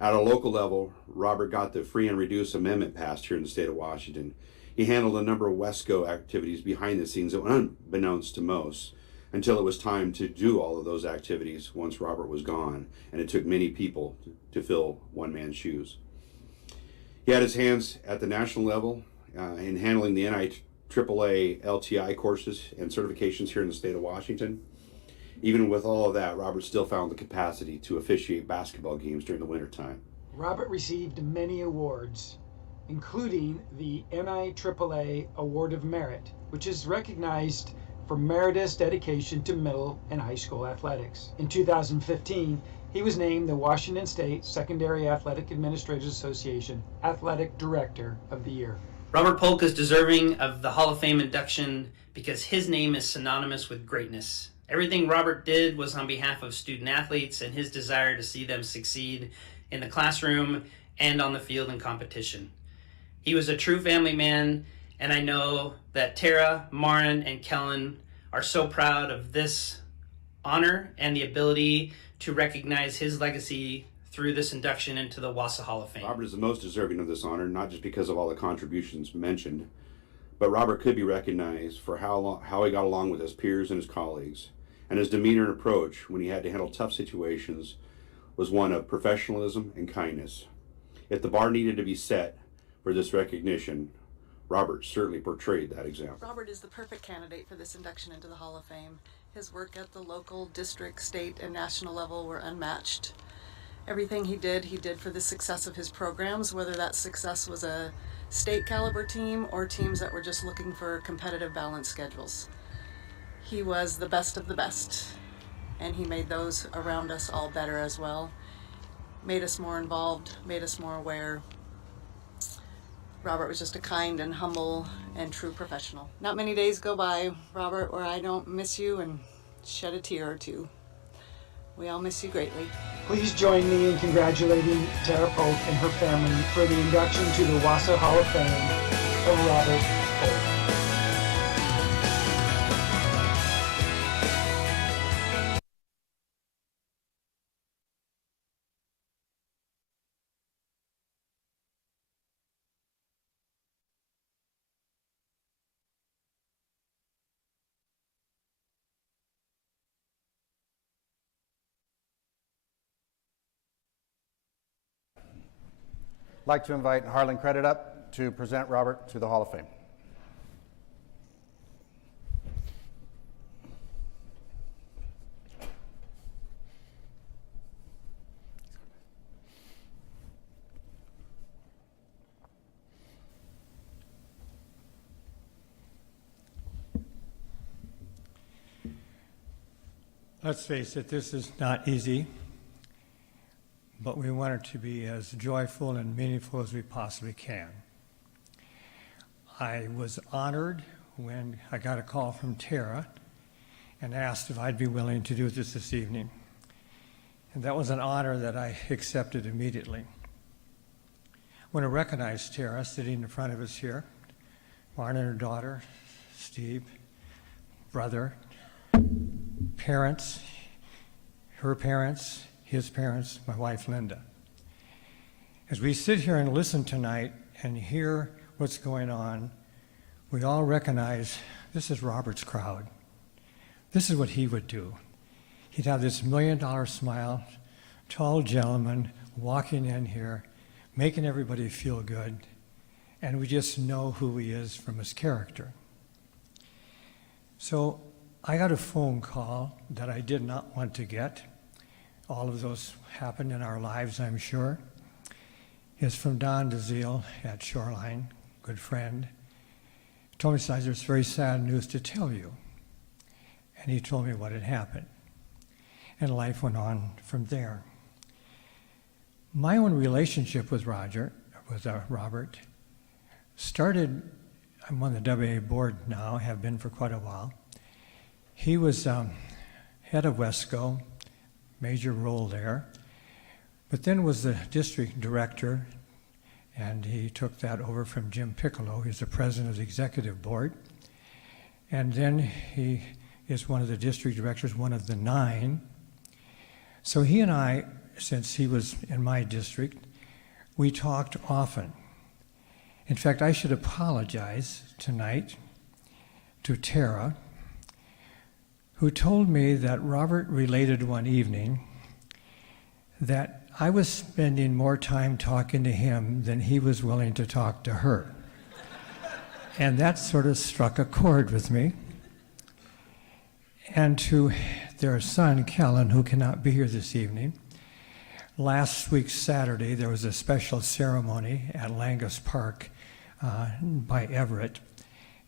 At a local level, Robert got the free and reduced amendment passed here in the state of Washington. He handled a number of WESCO activities behind the scenes that were unbeknownst to most, until it was time to do all of those activities once Robert was gone, and it took many people to fill one man's shoes. He had his hands at the national level in handling the NIAAA LTI courses and certifications here in the state of Washington. Even with all of that, Robert still found the capacity to officiate basketball games during the wintertime. Robert received many awards, including the NIAAA Award of Merit, which is recognized for meritorious dedication to middle and high school athletics. In 2015, he was named the Washington State Secondary Athletic Administrators Association Athletic Director of the Year. Robert Polk is deserving of the Hall of Fame induction because his name is synonymous with greatness. Everything Robert did was on behalf of student athletes and his desire to see them succeed in the classroom and on the field in competition. He was a true family man, and I know that Tara, Marin, and Kellen are so proud of this honor and the ability to recognize his legacy through this induction into the WSSAAA Hall of Fame. Robert is the most deserving of this honor, not just because of all the contributions mentioned, but Robert could be recognized for how he got along with his peers and his colleagues, and his demeanor and approach when he had to handle tough situations was one of professionalism and kindness. If the bar needed to be set for this recognition, Robert certainly portrayed that example. Robert is the perfect candidate for this induction into the Hall of Fame. His work at the local, district, state, and national level were unmatched. Everything he did for the success of his programs, whether that success was a state caliber team or teams that were just looking for competitive balanced schedules. He was the best of the best, and he made those around us all better as well. Made us more involved, made us more aware. Robert was just a kind and humble and true professional. Not many days go by, Robert, where I don't miss you and shed a tear or two. We all miss you greatly. Please join me in congratulating Tara Polk and her family for the induction to the WSSAAA Hall of Fame of Robert Polk. I'd like to invite Harlan Credit up to present Robert to the Hall of Fame. Let's face it, this is not easy, but we want it to be as joyful and meaningful as we possibly can. I was honored when I got a call from Tara and asked if I'd be willing to do this evening. And that was an honor that I accepted immediately. I want to recognize Tara sitting in front of us here, Martin and her daughter, Steve, brother, parents, her parents, his parents, my wife Linda. As we sit here and listen tonight and hear what's going on, we all recognize this is Robert's crowd. This is what he would do. He'd have this $1 million smile, tall gentleman walking in here, making everybody feel good, and we just know who he is from his character. So I got a phone call that I did not want to get. All of those happened in our lives, I'm sure. It's from Don DeZiel at Shoreline, good friend. He told me, "Sizer, there's very sad news to tell you." And he told me what had happened. And life went on from there. My own relationship with Robert, started, I'm on the WA board now, have been for quite a while. He was head of WESCO, major role there. But then was the district director, and he took that over from Jim Piccolo. He's the president of the executive board. And then he is one of the district directors, one of the 9. So he and I, since he was in my district, we talked often. In fact, I should apologize tonight to Tara, who told me that Robert related one evening that I was spending more time talking to him than he was willing to talk to her. And that sort of struck a chord with me. And to their son, Kellen, who cannot be here this evening, last week Saturday there was a special ceremony at Langus Park by Everett,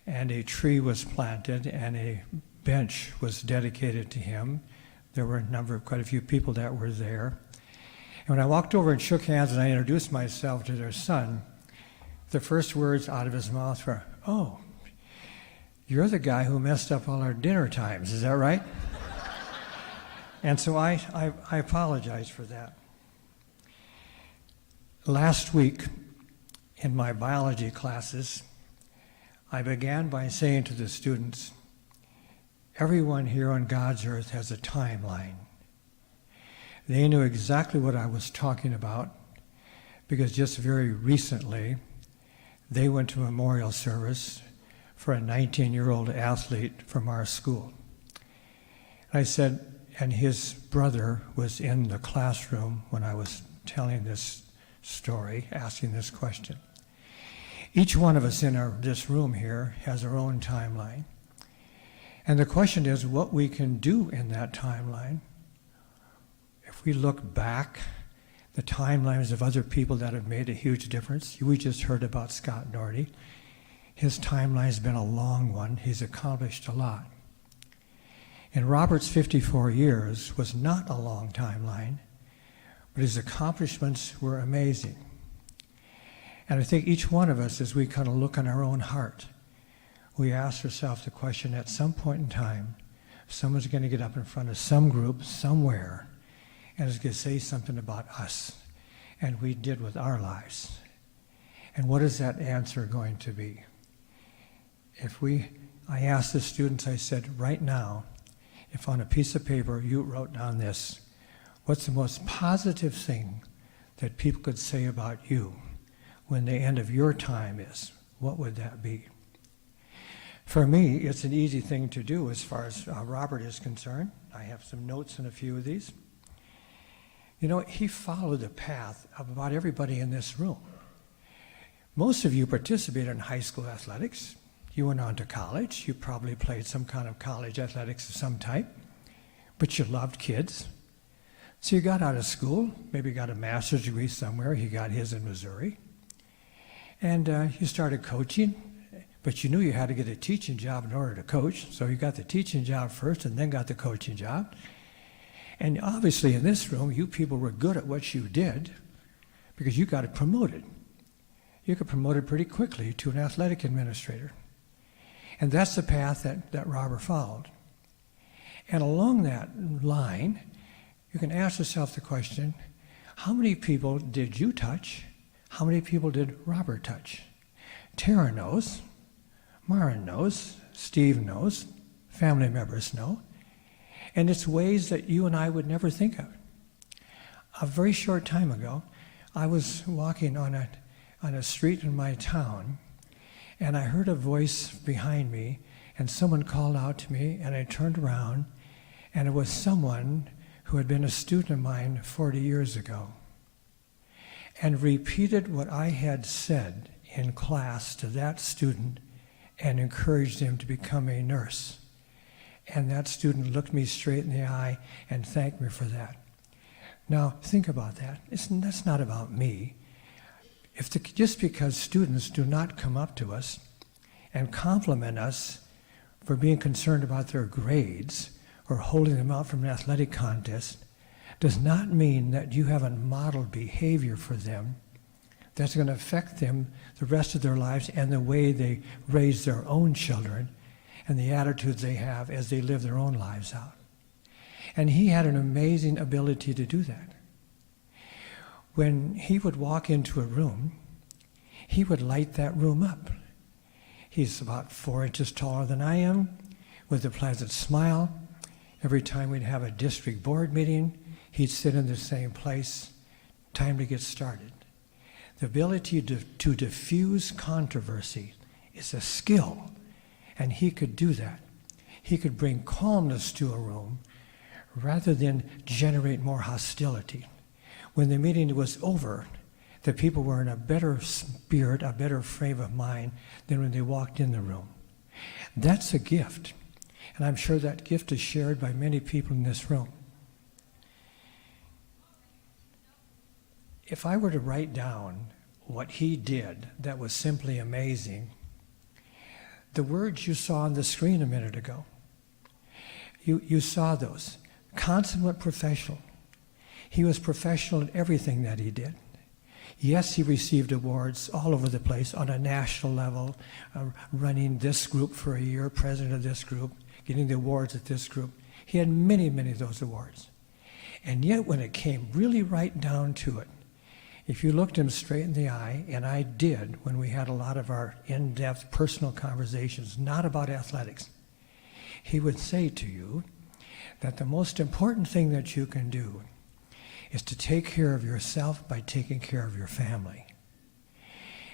and a tree was planted and a bench was dedicated to him. There were quite a few people that were there. And when I walked over and shook hands and I introduced myself to their son, the first words out of his mouth were, "Oh, you're the guy who messed up all our dinner times, is that right?" And so I apologize for that. Last week in my biology classes, I began by saying to the students, everyone here on God's earth has a timeline. They knew exactly what I was talking about because just very recently they went to a memorial service for a 19-year-old athlete from our school. I said, and his brother was in the classroom when I was telling this story, asking this question. Each one of us in this room here has our own timeline. And the question is what we can do in that timeline. If we look back, the timelines of other people that have made a huge difference. We just heard about Scott Norty. His timeline's been a long one. He's accomplished a lot. And Robert's 54 years was not a long timeline, but his accomplishments were amazing. And I think each one of us, as we kind of look in our own heart, we ask ourselves the question, at some point in time, someone's going to get up in front of some group somewhere and is going to say something about us and we did with our lives. And what is that answer going to be? I asked the students, I said, right now, if on a piece of paper you wrote down this, what's the most positive thing that people could say about you when the end of your time is? What would that be? For me, it's an easy thing to do as far as Robert is concerned. I have some notes in a few of these. You know, he followed the path of about everybody in this room. Most of you participated in high school athletics. You went on to college. You probably played some kind of college athletics of some type, but you loved kids. So you got out of school, maybe got a master's degree somewhere. He got his in Missouri. And you started coaching, but you knew you had to get a teaching job in order to coach. So you got the teaching job first and then got the coaching job. And obviously in this room, you people were good at what you did because you got promoted. You got promoted pretty quickly to an athletic administrator. And that's the path that Robert followed. And along that line, you can ask yourself the question, how many people did you touch? How many people did Robert touch? Tara knows, Maren knows, Steve knows, family members know. And it's ways that you and I would never think of. A very short time ago, I was walking on a street in my town, and I heard a voice behind me, and someone called out to me, and I turned around, and it was someone who had been a student of mine 40 years ago, and repeated what I had said in class to that student and encouraged him to become a nurse. And that student looked me straight in the eye and thanked me for that. Now, think about that. That's not about me. Just because students do not come up to us and compliment us for being concerned about their grades or holding them out from an athletic contest does not mean that you haven't modeled behavior for them that's going to affect them the rest of their lives and the way they raise their own children and the attitudes they have as they live their own lives out. And he had an amazing ability to do that. when he would walk into a room, he would light that room up. He's about 4 inches taller than I am, with a pleasant smile. Every time we'd have a district board meeting, he'd sit in the same place. Time to get started. The ability to diffuse controversy is a skill, and he could do that. He could bring calmness to a room rather than generate more hostility. When the meeting was over, the people were in a better spirit, a better frame of mind than when they walked in the room. That's a gift, and I'm sure that gift is shared by many people in this room. If I were to write down what he did that was simply amazing, the words you saw on the screen a minute ago, you saw those. Consummate professional. He was professional in everything that he did. Yes, he received awards all over the place on a national level, running this group for a year, president of this group, getting the awards at this group. He had many, many of those awards. And yet when it came really right down to it, if you looked him straight in the eye, and I did when we had a lot of our in-depth personal conversations, not about athletics, he would say to you that the most important thing that you can do is to take care of yourself by taking care of your family.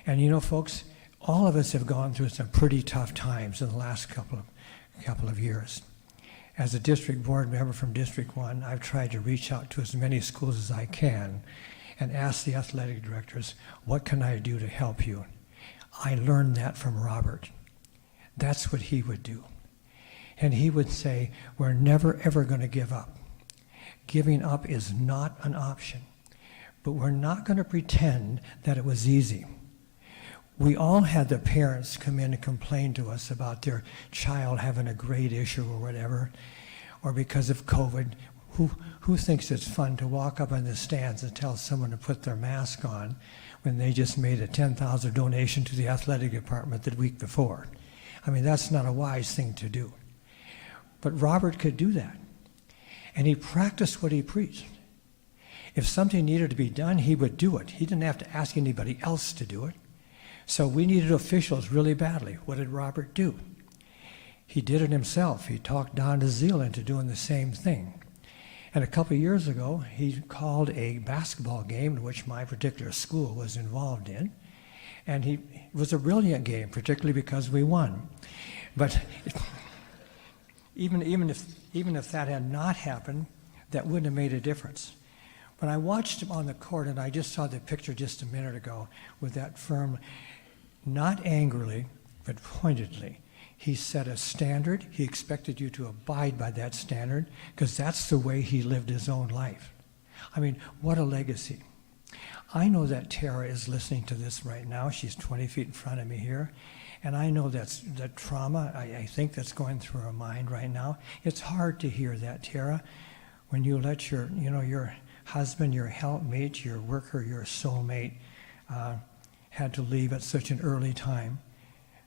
And you know, folks, all of us have gone through some pretty tough times in the last couple of years. As a district board member from District 1, I've tried to reach out to as many schools as I can and ask the athletic directors, what can I do to help you? I learned that from Robert. That's what he would do. And he would say, we're never, ever going to give up. Giving up is not an option. But we're not going to pretend that it was easy. We all had the parents come in and complain to us about their child having a grade issue or whatever, or because of COVID. Who thinks it's fun to walk up in the stands and tell someone to put their mask on when they just made a $10,000 donation to the athletic department the week before? I mean, that's not a wise thing to do. But Robert could do that. And he practiced what he preached. If something needed to be done, he would do it. He didn't have to ask anybody else to do it. So we needed officials really badly. What did Robert do? He did it himself. He talked Don DeZiel into doing the same thing. And a couple of years ago, he called a basketball game in which my particular school was involved in. And it was a brilliant game, particularly because we won. But even if that had not happened, that wouldn't have made a difference. When I watched him on the court, and I just saw the picture just a minute ago with that firm, not angrily, but pointedly, he set a standard. He expected you to abide by that standard because that's the way he lived his own life. I mean, what a legacy. I know that Tara is listening to this right now. She's 20 feet in front of me here. And I know that's the trauma, I think that's going through her mind right now. It's hard to hear that, Tara, when you let your husband, your helpmate, your worker, your soulmate had to leave at such an early time.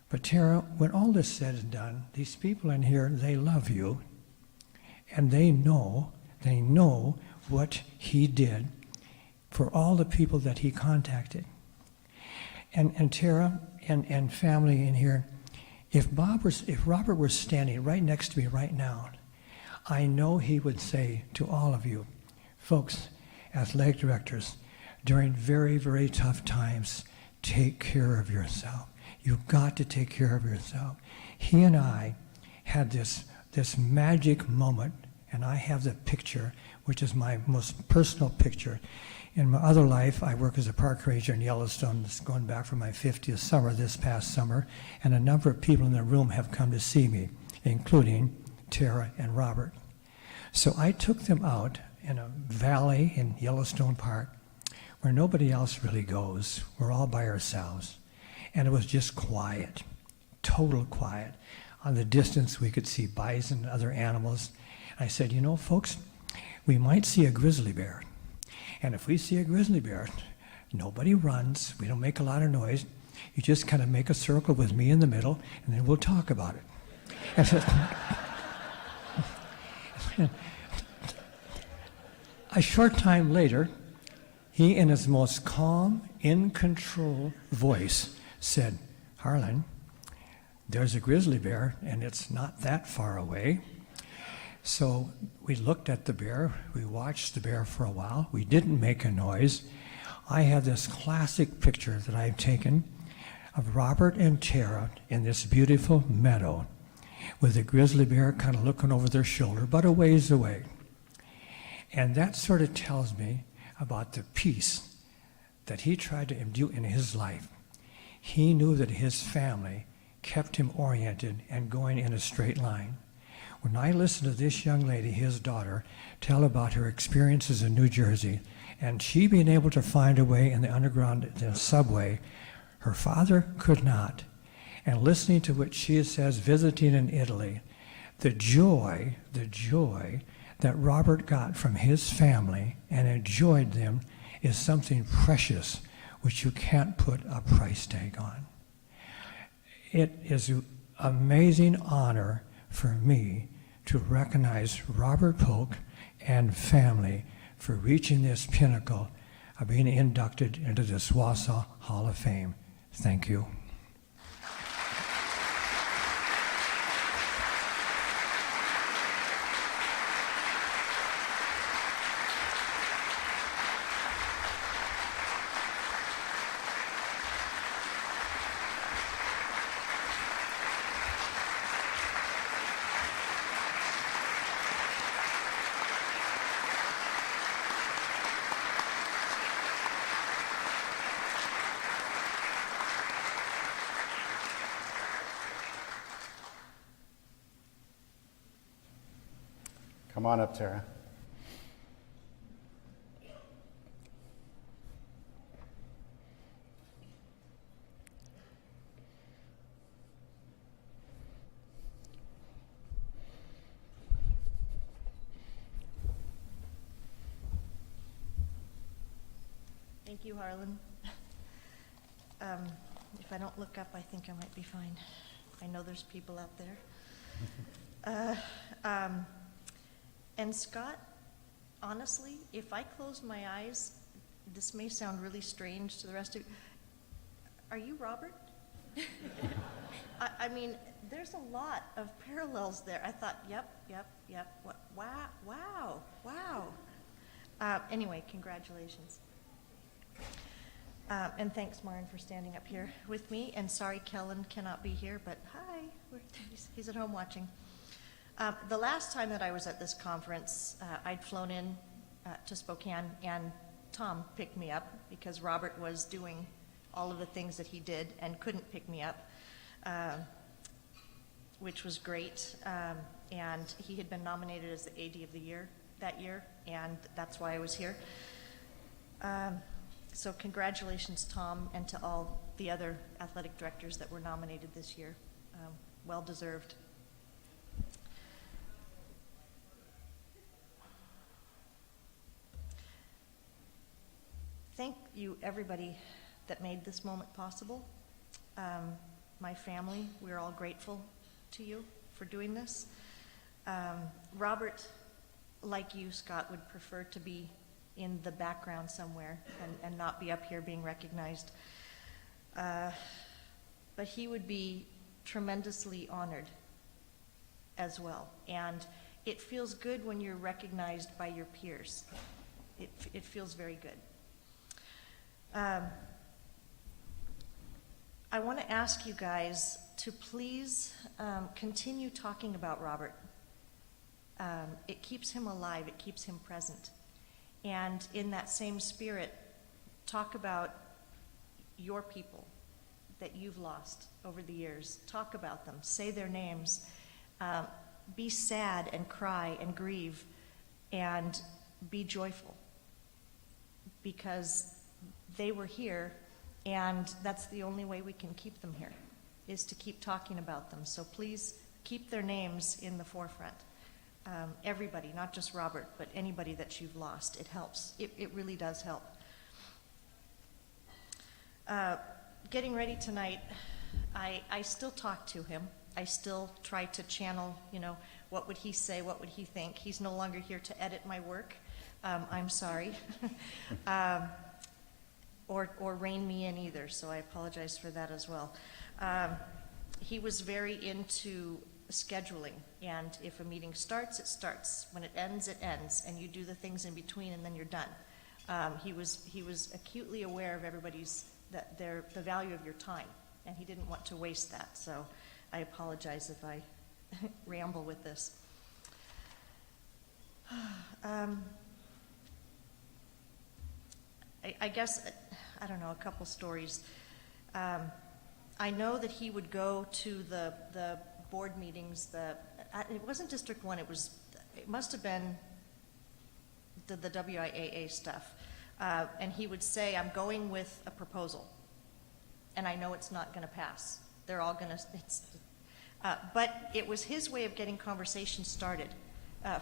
But Tara, when all is said and done, these people in here, they love you, and they know what he did for all the people that he contacted. And Tara and family in here, if Robert were standing right next to me right now, I know he would say to all of you, folks, athletic directors, during very, very tough times, take care of yourself. You've got to take care of yourself. He and I had this magic moment, and I have the picture, which is my most personal picture. In my other life, I work as a park ranger in Yellowstone. This is going back for my 50th summer this past summer, and a number of people in the room have come to see me, including Tara and Robert. So I took them out in a valley in Yellowstone Park where nobody else really goes. We're all by ourselves. And it was just quiet, total quiet. On the distance, we could see bison and other animals. I said, you know, folks, we might see a grizzly bear. And if we see a grizzly bear, nobody runs. We don't make a lot of noise. You just kind of make a circle with me in the middle, and then we'll talk about it. A short time later, he, in his most calm, in control voice, said, "Harlan, there's a grizzly bear, and it's not that far away." So we looked at the bear, we watched the bear for a while, we didn't make a noise. I have this classic picture that I've taken of Robert and Tara in this beautiful meadow with the grizzly bear kind of looking over their shoulder, but a ways away. And that sort of tells me about the peace that he tried to imbue in his life. He knew that his family kept him oriented and going in a straight line. When I listen to this young lady, his daughter, tell about her experiences in New Jersey, and she being able to find a way in the underground subway, her father could not. And listening to what she says visiting in Italy, the joy that Robert got from his family and enjoyed them is something precious which you can't put a price tag on. It is an amazing honor for me to recognize Robert Polk and family for reaching this pinnacle of being inducted into this Wausau Hall of Fame. Thank you. Come on up, Tara. Thank you, Harlan. If I don't look up, I think I might be fine. I know there's people out there. And Scott, honestly, if I close my eyes, this may sound really strange to the rest of you. Are you Robert? I mean, there's a lot of parallels there. I thought, yep. What? Wow. Anyway, congratulations. And thanks, Marin, for standing up here with me. And sorry, Kellen cannot be here, but hi, he's at home watching. The last time that I was at this conference, I'd flown in to Spokane, and Tom picked me up because Robert was doing all of the things that he did and couldn't pick me up, which was great. And he had been nominated as the AD of the Year that year, and that's why I was here. So congratulations, Tom, and to all the other athletic directors that were nominated this year. Well deserved. Thank you, everybody that made this moment possible. My family, we're all grateful to you for doing this. Robert, like you, Scott, would prefer to be in the background somewhere and not be up here being recognized. But he would be tremendously honored as well. And it feels good when you're recognized by your peers. It feels very good. I want to ask you guys to please continue talking about Robert. It keeps him alive, it keeps him present. And in that same spirit, talk about your people that you've lost over the years. Talk about them, say their names. Be sad and cry and grieve and be joyful, because they were here, and that's the only way we can keep them here, is to keep talking about them. So please keep their names in the forefront. Everybody, not just Robert, but anybody that you've lost. It helps. It really does help. Getting ready tonight, I still talk to him. I still try to channel, what would he say, what would he think. He's no longer here to edit my work. I'm sorry. or rein me in either, so I apologize for that as well. He was very into scheduling, and if a meeting starts, it starts. When it ends, and you do the things in between, and then you're done. He was acutely aware of the value of your time, and he didn't want to waste that, so I apologize if I ramble with this. I guess, I don't know, a couple stories. I know that he would go to the board meetings, it wasn't District 1, it must have been the WIAA stuff. And he would say, I'm going with a proposal, and I know it's not gonna pass. They're all gonna, but it was his way of getting conversations started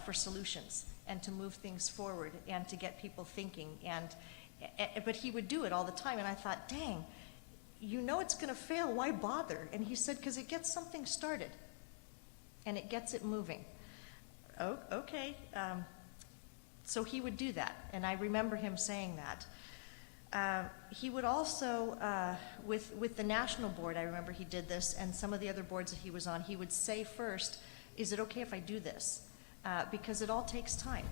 for solutions and to move things forward and to get people thinking. But he would do it all the time, and I thought, dang, you know it's going to fail, why bother? And he said, because it gets something started, and it gets it moving. Oh, okay. So he would do that, and I remember him saying that. He would also, with the national board, I remember he did this, and some of the other boards that he was on, he would say first, is it okay if I do this? Because it all takes time,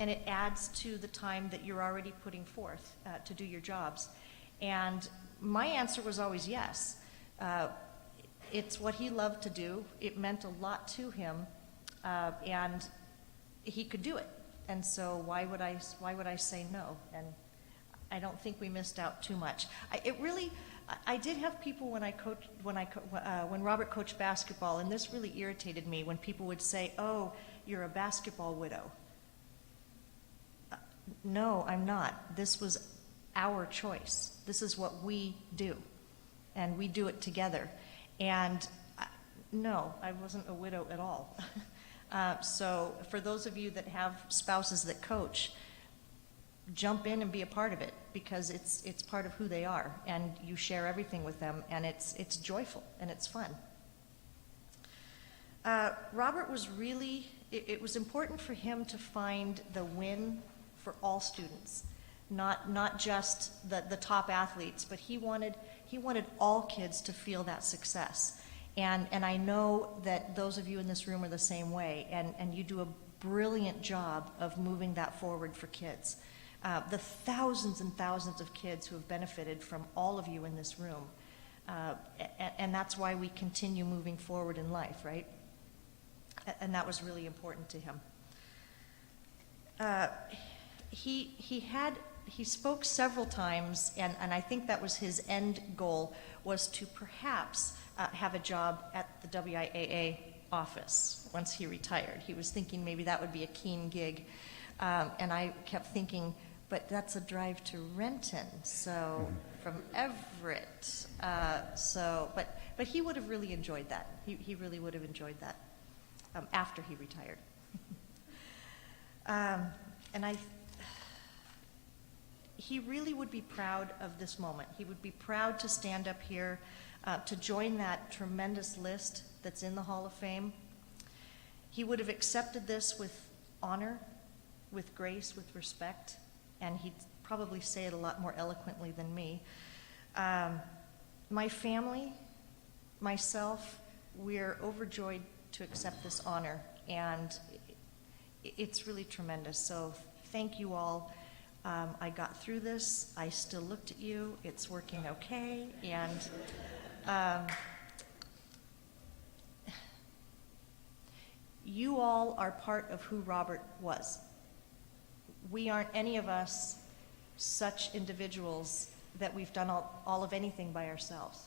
and it adds to the time that you're already putting forth to do your jobs. And my answer was always yes. It's what he loved to do. It meant a lot to him, and he could do it. And so why would I say no? And I don't think we missed out too much. I did have people when Robert coached basketball, and this really irritated me when people would say, "Oh, you're a basketball widow." No, I'm not. This was our choice. This is what we do, and we do it together. And no, I wasn't a widow at all. So for those of you that have spouses that coach, jump in and be a part of it, because it's part of who they are, and you share everything with them, and it's joyful and it's fun. Robert was really, it was important for him to find the win for all students, not just the top athletes, but he wanted all kids to feel that success. And I know that those of you in this room are the same way, and you do a brilliant job of moving that forward for kids. The thousands and thousands of kids who have benefited from all of you in this room, and that's why we continue moving forward in life, right? And that was really important to him. He spoke several times, and I think that was his end goal, was to perhaps have a job at the WIAA office once he retired. He was thinking maybe that would be a keen gig, and I kept thinking, but that's a drive to Renton, so from Everett. But he would have really enjoyed that. He really would have enjoyed that after he retired. He really would be proud of this moment. He would be proud to stand up here, to join that tremendous list that's in the Hall of Fame. He would have accepted this with honor, with grace, with respect, and he'd probably say it a lot more eloquently than me. My family, myself, we're overjoyed to accept this honor, and it's really tremendous. So thank you all. I got through this. I still looked at you. It's working okay, and you all are part of who Robert was. We aren't any of us such individuals that we've done all of anything by ourselves.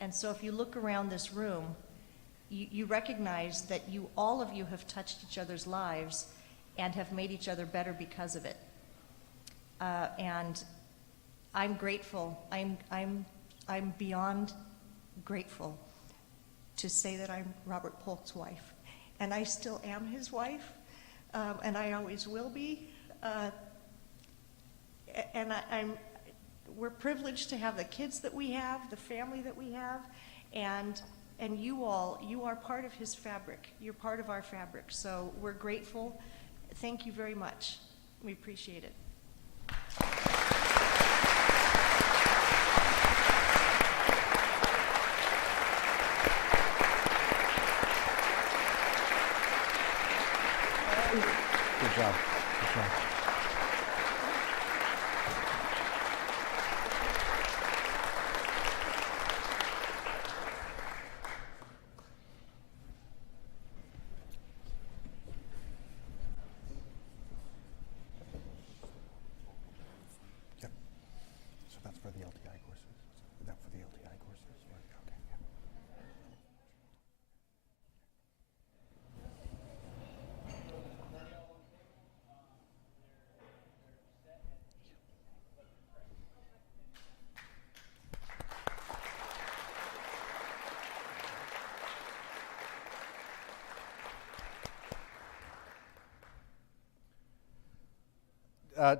And so if you look around this room, you recognize that all of you have touched each other's lives and have made each other better because of it. And I'm grateful. I'm beyond grateful to say that I'm Robert Polk's wife, and I still am his wife, and I always will be. And we're privileged to have the kids that we have, the family that we have, and you are part of his fabric. You're part of our fabric. So we're grateful. Thank you very much. We appreciate it.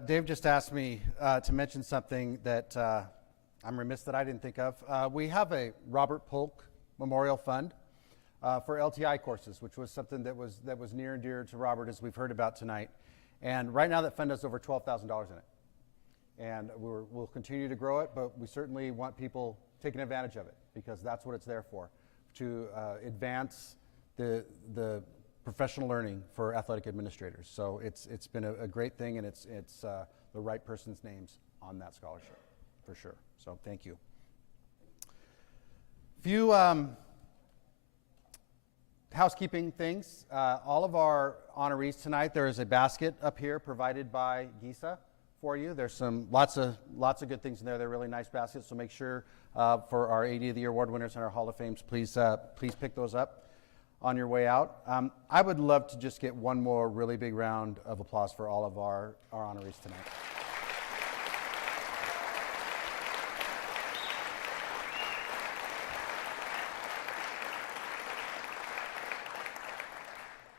Dave just asked me to mention something that I'm remiss that I didn't think of. We have a Robert Polk Memorial Fund for LTI courses, which was something that was near and dear to Robert, as we've heard about tonight. And right now that fund has over $12,000 in it. And we'll continue to grow it, but we certainly want people taking advantage of it, because that's what it's there for, to advance the professional learning for athletic administrators. So it's been a great thing, and it's the right person's names on that scholarship, for sure. So thank you. Few housekeeping things. All of our honorees tonight, there is a basket up here provided by GISA for you. There's lots of good things in there. They're really nice baskets, so make sure for our AD of the Year award winners and our Hall of Fames, please pick those up on your way out. I would love to just get one more really big round of applause for all of our honorees tonight.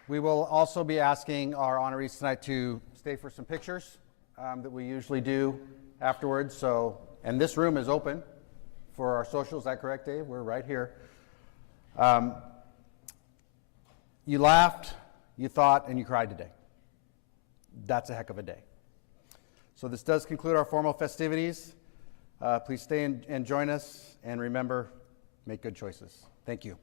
We will also be asking our honorees tonight to stay for some pictures that we usually do afterwards. So, and this room is open for our socials. Is that correct, Dave? We're right here. You laughed, you thought, and you cried today. That's a heck of a day. So this does conclude our formal festivities. Please stay and join us, and remember, make good choices. Thank you.